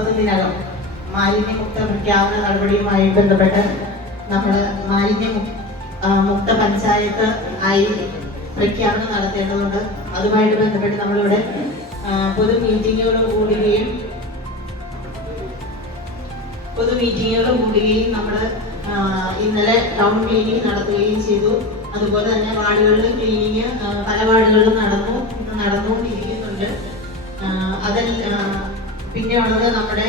ദിവസത്തിനകം മാലിന്യമുക്ത പ്രഖ്യാപന നടപടിയുമായി ബന്ധപ്പെട്ട് നമ്മൾ മുക്ത പഞ്ചായത്ത് ആയി പ്രഖ്യാപനം നടത്തേണ്ടതുണ്ട്. അതുമായിട്ട് ബന്ധപ്പെട്ട് നമ്മളിവിടെ പൊതു മീറ്റിങ്ങുകൾ കൂടുകയും നമ്മൾ ഇന്നലെ ടൗൺ ക്ലീനിങ് നടത്തുകയും ചെയ്തു. അതുപോലെ തന്നെ വാർഡുകളിൽ ക്ലീനിങ് പല വാർഡുകളിലും നടന്നുകൊണ്ടിരിക്കുന്നുണ്ട്. അതിൽ പിന്നെ ഉള്ളത് നമ്മുടെ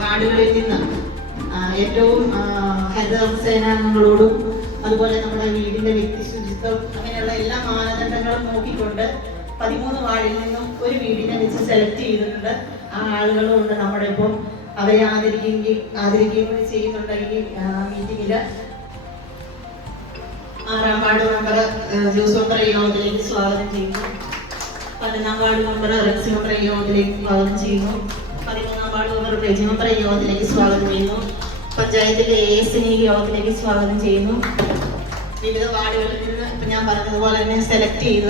വാർഡുകളിൽ നിന്ന് ഏറ്റവും ഹരിതകർമ്മസേനാംഗങ്ങളോടും അതുപോലെ നമ്മുടെ വീടിന്റെ വ്യക്തി ശുചിത്വം അങ്ങനെയുള്ള എല്ലാ മാനദണ്ഡങ്ങളും നോക്കിക്കൊണ്ട് 13 വാർഡിൽ നിന്നും ഒരു വീടിനെ വെച്ച് സെലക്ട് ചെയ്തിട്ടുണ്ട്. ആ ആളുകളും ഉണ്ട് നമ്മുടെ ഇപ്പം. അവരെ ആദരിക്കുകയും ചെയ്യുന്നുണ്ട് ഈ മീറ്റിംഗില്. 6-ാം വാർഡ് മെമ്പർ ജോസ് മെമ്പർ യോഗത്തിലേക്ക് സ്വാഗതം ചെയ്യുന്നു. 11-ാം വാർഡ് മെമ്പർ റെക്സി മെമ്പർ യോഗത്തിലേക്ക് സ്വാഗതം ചെയ്യുന്നു. 13-ാം വാർഡ് മെമ്പർ റെജി മെമ്പർ യോഗത്തിലേക്ക് സ്വാഗതം ചെയ്യുന്നു. പഞ്ചായത്തിലെ ASNE യോഗത്തിലേക്ക് സ്വാഗതം ചെയ്യുന്നു. വിവിധ വാർഡുകളിൽ നിന്ന് ഇപ്പം ഞാൻ പറഞ്ഞതുപോലെ തന്നെ സെലക്ട് ചെയ്ത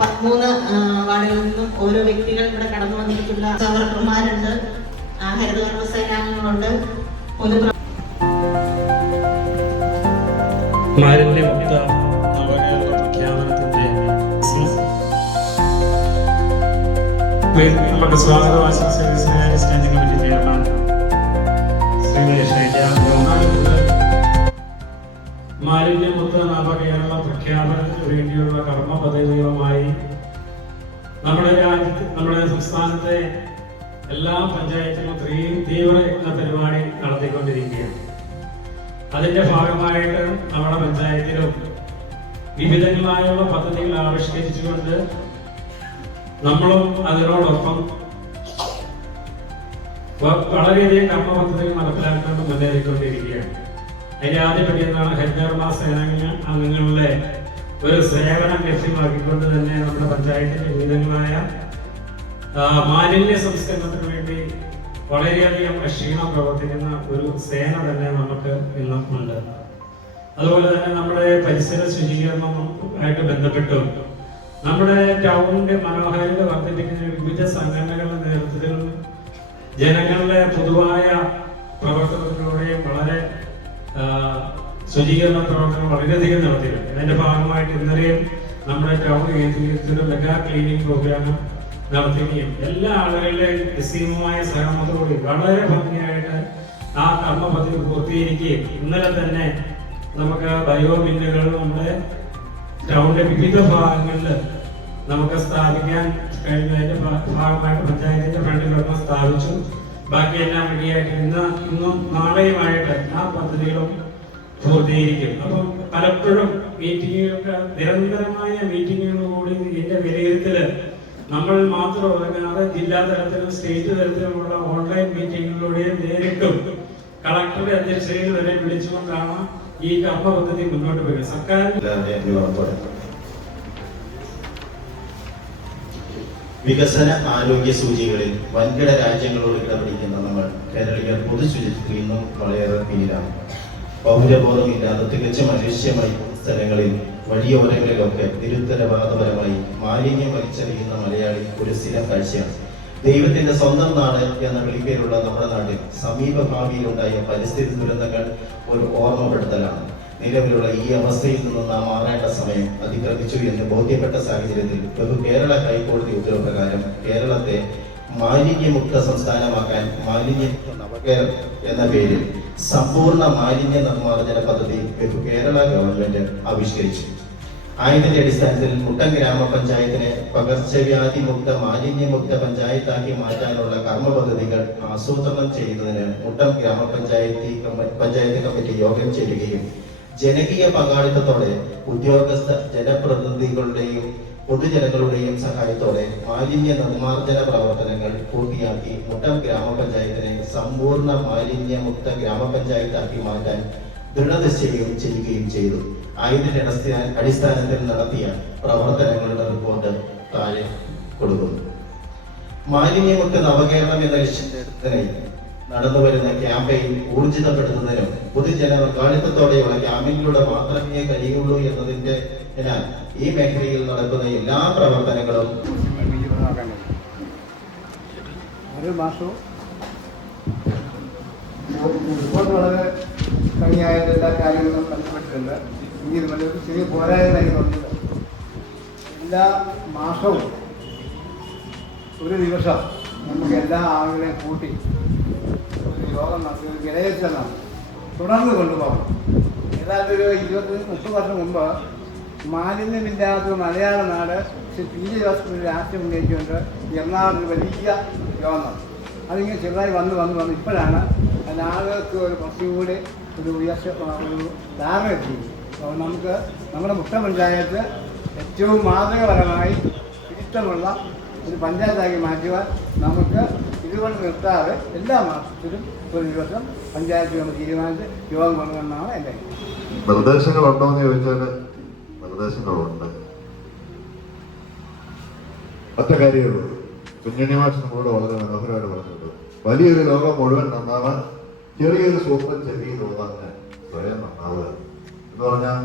13 വാർഡുകളിൽ നിന്നും ഓരോ വ്യക്തികൾ ഇവിടെ കടന്നു വന്നിട്ടുള്ള വർക്കർമാരുണ്ട്, ഹരിതകർമ്മ സേനാംഗങ്ങളുണ്ട്. മാലിന്യമുക്ത നവകേരള പ്രഖ്യാപനത്തിന്റെ നമുക്ക് സ്വാഗതം ആശംസിക്കുന്ന സ്റ്റാൻഡിംഗ് കമ്മിറ്റി ചെയർമാൻ മാലിന്യമുക്ത നവകേരള പ്രഖ്യാപനത്തിന് വേണ്ടിയുള്ള കർമ്മ പദ്ധതികളുമായി നമ്മുടെ സംസ്ഥാനത്തെ എല്ലാ പഞ്ചായത്തിലും തീവ്രയജ്ഞ പരിപാടി നടത്തിക്കൊണ്ടിരിക്കുകയാണ്. അതിന്റെ ഭാഗമായിട്ട് നമ്മുടെ പഞ്ചായത്തിലും വിവിധങ്ങളായുള്ള പദ്ധതികൾ ആവിഷ്കരിച്ചുകൊണ്ട് നമ്മളും അതിനോടൊപ്പം വളരെയധികം കർമ്മ പദ്ധതികൾ നടപ്പിലാക്കിക്കൊണ്ട് മുന്നേറിക്കൊണ്ടിരിക്കുകയാണ്. അതിന്റെ ആദ്യപടി എന്നാണ് ഹരിതകർമ്മ സേനാംഗങ്ങളുടെ ഒരു സേവനം ലക്ഷ്യമാക്കിക്കൊണ്ട് തന്നെ നമ്മുടെ പഞ്ചായത്തിന്റെ വിവിധങ്ങളായ മാലിന്യ സംസ്കരണത്തിന് വേണ്ടി വളരെയധികം ക്ഷീണം പ്രവർത്തിക്കുന്ന ഒരു സേന തന്നെ നമുക്ക് ഇന്നും ഉണ്ട്. അതുപോലെ തന്നെ നമ്മുടെ പരിസര ശുചീകരണവുമായിട്ട് ബന്ധപ്പെട്ടും നമ്മുടെ ടൗണിന്റെ മനോഹാരിത വർദ്ധിപ്പിക്കുന്ന വിവിധ സംഘടനകളുടെ നേതൃത്വത്തിലും ജനങ്ങളുടെ പൊതുവായ പ്രവർത്തനത്തിലൂടെയും വളരെ ശുചീകരണ പ്രവർത്തനം വളരെയധികം നടത്തിയിട്ടുണ്ട്. അതിന്റെ ഭാഗമായിട്ട് ഇന്നലെയും നമ്മുടെ ടൗൺ കേന്ദ്രീകരിച്ചൊരു മെഗാ ക്ലീനിങ് പ്രോഗ്രാം നടത്തുകയും എല്ലാ ആളുകളുടെയും നിസ്സീമമായ സഹകരണത്തോടെ വളരെ ഭംഗിയായിട്ട് ആ കർമ്മ പദ്ധതി പൂർത്തീകരിക്കുകയും ഇന്നലെ തന്നെ നമുക്ക് ബയോമില്ലുകൾ നമ്മുടെ ടൗണിന്റെ വിവിധ ഭാഗങ്ങളിൽ നമുക്ക് സ്ഥാപിക്കാൻ കഴിഞ്ഞതിന്റെ ഭാഗമായിട്ട് പഞ്ചായത്തിന്റെ ഫ്രണ്ടിലൊക്കെ സ്ഥാപിച്ചു. ബാക്കിയെല്ലാം റെഡിയായിട്ട് ഇന്നും നാളെയുമായിട്ട് ആ പദ്ധതികളും പൂർത്തീകരിക്കും. അപ്പം പലപ്പോഴും മീറ്റിങ്ങുകൾക്ക് നിരന്തരമായ മീറ്റിങ്ങുകളോടുകൂടി ഇതിന്റെ വിലയിരുത്തല് നമ്മൾ മാത്രം ഒതുങ്ങാതെ ജില്ലാ തലത്തിലും സ്റ്റേറ്റ് തലത്തിലുമുള്ള ഓൺലൈൻ മീറ്റിങ്ങുകളിലൂടെയും നേരിട്ടും കളക്ടറുടെ അധ്യക്ഷതയിൽ വരെ വിളിച്ചുകൊണ്ടാണ് ഈ കർമ്മ പദ്ധതി മുന്നോട്ട് പോയത്. സർക്കാർ വികസന ആരോഗ്യ സൂചികളിൽ വൻകിട രാജ്യങ്ങളോട് കിടപിടിക്കുന്ന നമ്മൾ കേരളീയർ പൊതുശുചിത്വത്തിൽ ഇന്നും വളരെയേറെ പിന്നിലാണ്. പൗരബോധമില്ലാതെ തികച്ചും അലക്ഷ്യമായി സ്ഥലങ്ങളിൽ വഴിയോരങ്ങളിലൊക്കെ നിരുത്തരവാദപരമായി മാലിന്യം വലിച്ചെറിയുന്ന മലയാളി ഒരു സ്ഥിരം കാഴ്ചയാണ്. ദൈവത്തിന്റെ സ്വന്തം നാട് എന്ന വിളിപ്പേരുള്ള നമ്മുടെ നാട്ടിൽ സമീപ ഭാവിയിലുണ്ടായ പരിസ്ഥിതി ദുരന്തങ്ങൾ ഒരു ഓർമ്മപ്പെടുത്തലാണ്. നിലവിലുള്ള ഈ അവസ്ഥയിൽ നിന്ന് നാം മാറേണ്ട സമയം അതിക്രമിച്ചു എന്ന് ബോധ്യപ്പെട്ട സാഹചര്യത്തിൽ കേരള ഹൈക്കോടതി ഉത്തരവ് പ്രകാരം കേരളത്തെ മാലിന്യമുക്ത സംസ്ഥാനമാക്കാൻ മാലിന്യമുക്ത നവകേരളം എന്ന പേരിൽ സമ്പൂർണ്ണ മാലിന്യ നിർമ്മാർജ്ജന പദ്ധതി കേരള ഗവൺമെന്റ് ആവിഷ്കരിച്ചു. ആയതിന്റെ അടിസ്ഥാനത്തിൽ മുട്ടം ഗ്രാമപഞ്ചായത്തിനെ പകർച്ചവ്യാധി മുക്ത മാലിന്യമുക്ത പഞ്ചായത്താക്കി മാറ്റാനുള്ള കർമ്മ പദ്ധതികൾ ആസൂത്രണം ചെയ്യുന്നതിന് മുട്ടം പഞ്ചായത്ത് കമ്മിറ്റി യോഗം ചേരുകയും ജനകീയ പങ്കാളിത്തത്തോടെ ഉദ്യോഗസ്ഥ ജനപ്രതിനിധികളുടെയും പൊതുജനങ്ങളുടെയും സഹായത്തോടെ മാലിന്യ നിർമ്മാർജ്ജന പ്രവർത്തനങ്ങൾ പൂർത്തിയാക്കി മുട്ടം ഗ്രാമപഞ്ചായത്തിനെ സമ്പൂർണ്ണ മാലിന്യമുക്ത ഗ്രാമപഞ്ചായത്താക്കി മാറ്റാൻ ദൃഢനിശ്ചയം ചെയ്യുകയും ചെയ്തു. ആയതിന്റെ അടിസ്ഥാനത്തിൽ നടത്തിയ പ്രവർത്തനങ്ങളുടെ റിപ്പോർട്ട് താഴെ കൊടുക്കുന്നു. മാലിന്യമുക്ത നവകേരളം എന്ന ലക്ഷ്യത്തിനായി നടന്നുവരുന്ന ക്യാമ്പയിൻ ഊർജിതപ്പെടുത്തുന്നതിനും പൊതുജന പങ്കാളിത്തത്തോടെയുള്ള ക്യാമ്പയിനിലൂടെ മാത്രമേ കഴിയുള്ളൂ എന്നതിനാൽ ഈ മേഖലയിൽ നടക്കുന്ന എല്ലാ പ്രവർത്തനങ്ങളും റിപ്പോർട്ട് വളരെ ഭംഗിയായിട്ട് എല്ലാ കാര്യങ്ങളും ബന്ധപ്പെട്ടിട്ടുണ്ട്. എങ്കിൽ ഒരു ചെറിയ പോരായ്മയായി തോന്നുന്നത് എല്ലാ മാസവും ഒരു ദിവസം നമുക്ക് എല്ലാ ആളുകളെയും കൂട്ടി ഒരു യോഗം നടത്തി ഒരു വിലയിരുത്തലാണ് തുടർന്ന് കൊണ്ടുപോകണം. ഏതാണ്ട് ഒരു 20-30 വർഷം മുമ്പ് മാലിന്യമില്ലാത്ത മലയാള നാട് ശ്രീ പി ജെ ജോസഫിൻ്റെ രാഷ്ട്രീയം ഉന്നയിച്ചുകൊണ്ട് എറണാകുളത്ത് വലിയ യോഗം നടന്നു. അതിങ്ങനെ ചെറുതായി വന്ന് ഇപ്പോഴാണ് ആളുകൾക്ക് ഒരു കുറച്ചുകൂടി ഒരു ധാരണ എത്തിയത്. അപ്പോൾ നമുക്ക് നമ്മുടെ മുട്ട പഞ്ചായത്ത് ഏറ്റവും മാതൃകപരമായി ഇഷ്ടമുള്ള ഒരു പഞ്ചായത്താക്കി മാറ്റുവാൻ നമുക്ക് ഇതുകൊണ്ട് നിർത്താതെ എല്ലാ മാസത്തിലും ഒരു ദിവസം പഞ്ചായത്ത് യോഗം തീരുമാനിച്ച് യോഗം കൊണ്ടുവന്നാണ് എൻ്റെ നിർദ്ദേശങ്ങളുണ്ടോ എന്ന് ചോദിച്ചാൽ നിർദ്ദേശങ്ങളുണ്ട്. ഒറ്റ കാര്യമുള്ളൂ, കുഞ്ഞുണ്ണി മാഷ് നമ്മളോട് വളരെ മനോഹരമായിട്ട് പറഞ്ഞിട്ടുണ്ട്. വലിയൊരു ലോകം മുഴുവൻ നന്നാവാൻ ചെറിയൊരു സൂപ്പർ ചെറിയ തോന്നാൻ സ്വയം നന്നാവുക എന്ന് പറഞ്ഞാൽ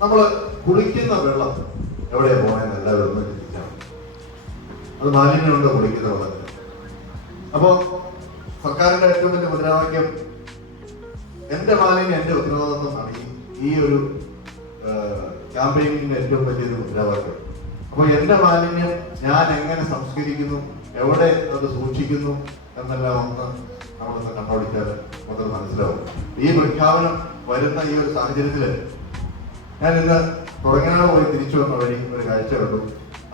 നമ്മൾ കുളിക്കുന്ന വെള്ളം എവിടെയാ പോകണമെന്ന് എല്ലാവരും ഒന്ന് ചിന്തിക്കണം. അത് മാലിന്യമുണ്ട് കുളിക്കുന്ന വെള്ളത്തിൽ. അപ്പോൾ സർക്കാരിന്റെ ഏറ്റവും വലിയ മുദ്രാവാക്യം എന്റെ മാലിന്യം എന്റെ ഉത്തരവാദിത്വമാണ് ഈ ഒരു ക്യാമ്പയിനിന്റെ ഏറ്റവും വലിയൊരു മുദ്രാവാക്യം. അപ്പോൾ എന്റെ മാലിന്യം ഞാൻ എങ്ങനെ സംസ്കരിക്കുന്നു, എവിടെ അത് സൂക്ഷിക്കുന്നു എന്നെല്ലാം ഒന്ന് നമ്മളൊന്ന് കണ്ണോടിച്ചാൽ മുതൽ മനസ്സിലാവും. ഈ പ്രഖ്യാപനം വരുന്ന ഈ ഒരു സാഹചര്യത്തില് ഞാൻ ഇന്ന് തുടങ്ങാതെ പോയി തിരിച്ചു വന്ന വഴി ഒരു കാഴ്ച കണ്ടു.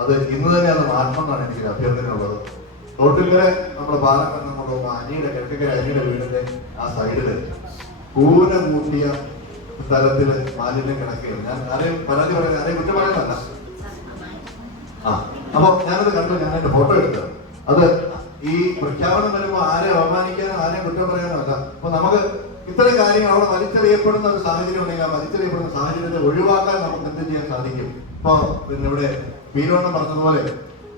അത് ഇന്ന് തന്നെ അത് മാറ്റണം എന്നാണ് എനിക്ക് അഭ്യർത്ഥന ഉള്ളത്. തോട്ടുകര നമ്മുടെ പാലക്കാട് നമ്മുടെ അനിയുടെ കെട്ടിക്കര അനിയുടെ വീടിന്റെ ആ സൈഡില് കൂന കൂട്ടിയ സ്ഥലത്തില് മാലിന്യം കിടക്കുകയാണ്. ഞാൻ ആരെയും പരാതി പറയുന്നത് ആരെയും കുറ്റം പറയുന്നതല്ല. അപ്പൊ ഞാനത് കണ്ടു, ഞാൻ എന്റെ ഫോട്ടോ എടുത്തത്. അത് ഈ പ്രഖ്യാപനം വരുമ്പോൾ ആരെ അവമാനിക്കാനോ ആരെയും കുറ്റം പറയാനോ അല്ല. അപ്പൊ നമുക്ക് ഇത്തരം കാര്യങ്ങൾ അവിടെ വലിച്ചെറിയപ്പെടുന്ന ഒരു സാഹചര്യം ഉണ്ടെങ്കിൽ ആ വലിച്ചെറിയപ്പെടുന്ന സാഹചര്യത്തെ ഒഴിവാക്കാൻ നമുക്ക് എന്ത് ചെയ്യാൻ സാധിക്കും? ഇപ്പൊ പിന്നെ ഇവിടെ പീരോണ്ണം പറഞ്ഞതുപോലെ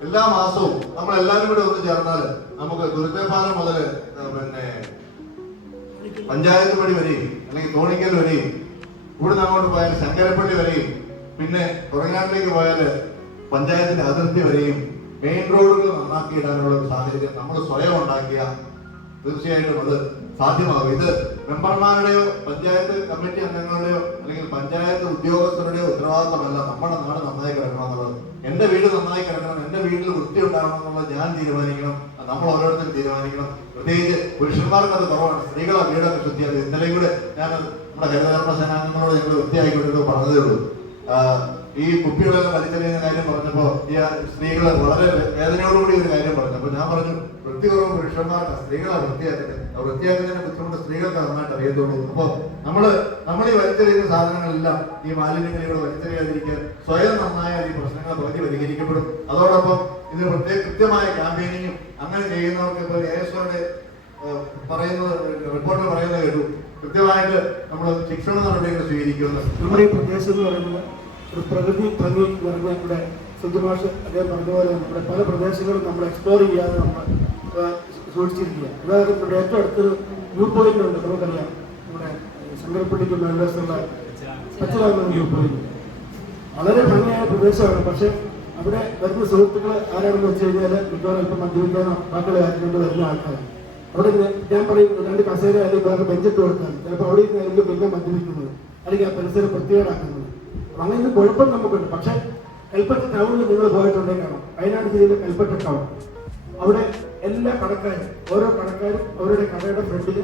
എല്ലാ മാസവും നമ്മൾ എല്ലാവരും കൂടെ ഒന്ന് ചേർന്നാൽ നമുക്ക് ദുരിതപാലം മുതൽ പിന്നെ പഞ്ചായത്ത് പടി വരെയും അല്ലെങ്കിൽ തോണിക്കൽ വരെയും ഇവിടുന്ന് അങ്ങോട്ട് പോയാൽ ശങ്കരപ്പള്ളി വരെയും പിന്നെ തുടങ്ങാട്ടിലേക്ക് പോയാൽ പഞ്ചായത്തിന്റെ അതിർത്തി വരെയും മെയിൻ റോഡുകൾ നന്നാക്കിയിടാനുള്ള ഒരു സാഹചര്യം നമ്മൾ സ്വയം ഉണ്ടാക്കിയ തീർച്ചയായിട്ടും അത് സാധ്യമാകും. ഇത് മെമ്പർമാരുടെയോ പഞ്ചായത്ത് കമ്മിറ്റി അംഗങ്ങളുടെയോ അല്ലെങ്കിൽ പഞ്ചായത്ത് ഉദ്യോഗസ്ഥരുടെയോ ഉത്തരവാദിത്തമല്ല. നമ്മുടെ നാട് നന്നായി കിടക്കണം എന്നുള്ളത്. എന്റെ വീട് നന്നായി കിടക്കണം, എന്റെ വീട്ടിൽ വൃത്തി ഉണ്ടാകണം എന്നുള്ളത് ഞാൻ തീരുമാനിക്കണം, നമ്മൾ ഓരോരുത്തരും തീരുമാനിക്കണം. പ്രത്യേകിച്ച് പുരുഷന്മാർക്ക് അത് കുറവാണ്. സ്ത്രീകളെ വീടൊക്കെ ശുദ്ധിയാക്കി. ഇന്നലെയും കൂടെ ഞാൻ നമ്മുടെ ഹരിതകർമ്മ സേനാംഗങ്ങളോട് ഞങ്ങൾ വൃത്തിയാക്കിക്കൊണ്ടിരുന്നു പറഞ്ഞതേ ഉള്ളൂ. ഈ കുപ്പികളെല്ലാം വലിച്ചെറിയുന്ന കാര്യം പറഞ്ഞപ്പോ ഈ സ്ത്രീകളെ വളരെ വേദനയോടുകൂടി ഒരു കാര്യം പറഞ്ഞു. അപ്പൊ ഞാൻ പറഞ്ഞു വൃത്തി കുറവ് പുരുഷന്മാർക്ക്, സ്ത്രീകളെ വൃത്തിയാക്കുന്നത്. വൃത്തിയാക്കുന്നതിനെ ബുദ്ധിമുട്ട് സ്ത്രീകൾക്ക് നന്നായിട്ട് അറിയത്തുള്ളൂ. അപ്പൊ നമ്മൾ ഈ വലിച്ചെറിയുന്ന സാധനങ്ങളെല്ലാം ഈ മാലിന്യങ്ങളിലൂടെ വലിച്ചെറിയാതിരിക്കാൻ സ്വയം നന്നായാൽ ഈ പ്രശ്നങ്ങൾ പകുതി പരിഹരിക്കപ്പെടും. അതോടൊപ്പം ഇതിന് കൃത്യമായ ക്യാമ്പയിനിങ്ങും അങ്ങനെ ചെയ്യുന്നവർക്ക് ഇപ്പോൾ ASOയുടെ പറയുന്നത് റിപ്പോർട്ടിൽ പറയുന്നത് കേട്ടു, കൃത്യമായിട്ട് നമ്മൾ ശിക്ഷണ നടപടികൾ സ്വീകരിക്കുന്നത്. നമ്മുടെ ഈ പ്രദേശം എന്ന് പറയുന്നത് ഒരു പ്രകൃതി ഭംഗി നിറഞ്ഞ ഇവിടെ സുധുമാഷ് അദ്ദേഹം പറഞ്ഞതുപോലെ നമ്മുടെ പല പ്രദേശങ്ങളും നമ്മൾ എക്സ്പ്ലോർ ചെയ്യാതെ നമ്മൾ സൂക്ഷിച്ചിരിക്കുക. അതായത് ഇവിടെ ഏറ്റവും അടുത്തൊരു വ്യൂ പോയിന്റ് ഉണ്ട്, നമുക്കറിയാം. നമ്മുടെ ശങ്കരപ്പള്ളിക്ക് മേൽവശത്തുള്ള പച്ചലാകുന്ന വ്യൂ പോയിന്റ് വളരെ ഭംഗിയായ പ്രദേശമാണ്. പക്ഷെ അവിടെ വരുന്ന സുഹൃത്തുക്കൾ ആരാണെന്ന് വെച്ച് കഴിഞ്ഞാൽ മിക്കവാറും അല്പം മദ്യപിക്കാനോ ബാക്കിയുള്ള കാര്യങ്ങൾ വരുന്ന ആൾക്കാരാണ്. അവിടെ ഞാൻ പറയും 2 കസേര അല്ലെങ്കിൽ വേറെ ബെഞ്ചിട്ട് കൊടുത്താൽ ചിലപ്പോൾ അവിടെ ഇരുന്നായിരിക്കും പിന്നെ മദ്യപിക്കുന്നത് അല്ലെങ്കിൽ ആ പരിസരം വൃത്തികേടാക്കുന്നത്. അങ്ങനെ കുഴപ്പം നമുക്കുണ്ട്. പക്ഷെ കൽപ്പറ്റ ടൗണിൽ നിങ്ങൾ പോയിട്ടുണ്ടെങ്കിൽ കാണാം, വയനാട് ജില്ലയിലെ കൽപ്പറ്റ ടൗൺ. അവിടെ എല്ലാ കടക്കാരും ഓരോ കടക്കാരും അവരുടെ കടയുടെ ഫ്രണ്ടിൽ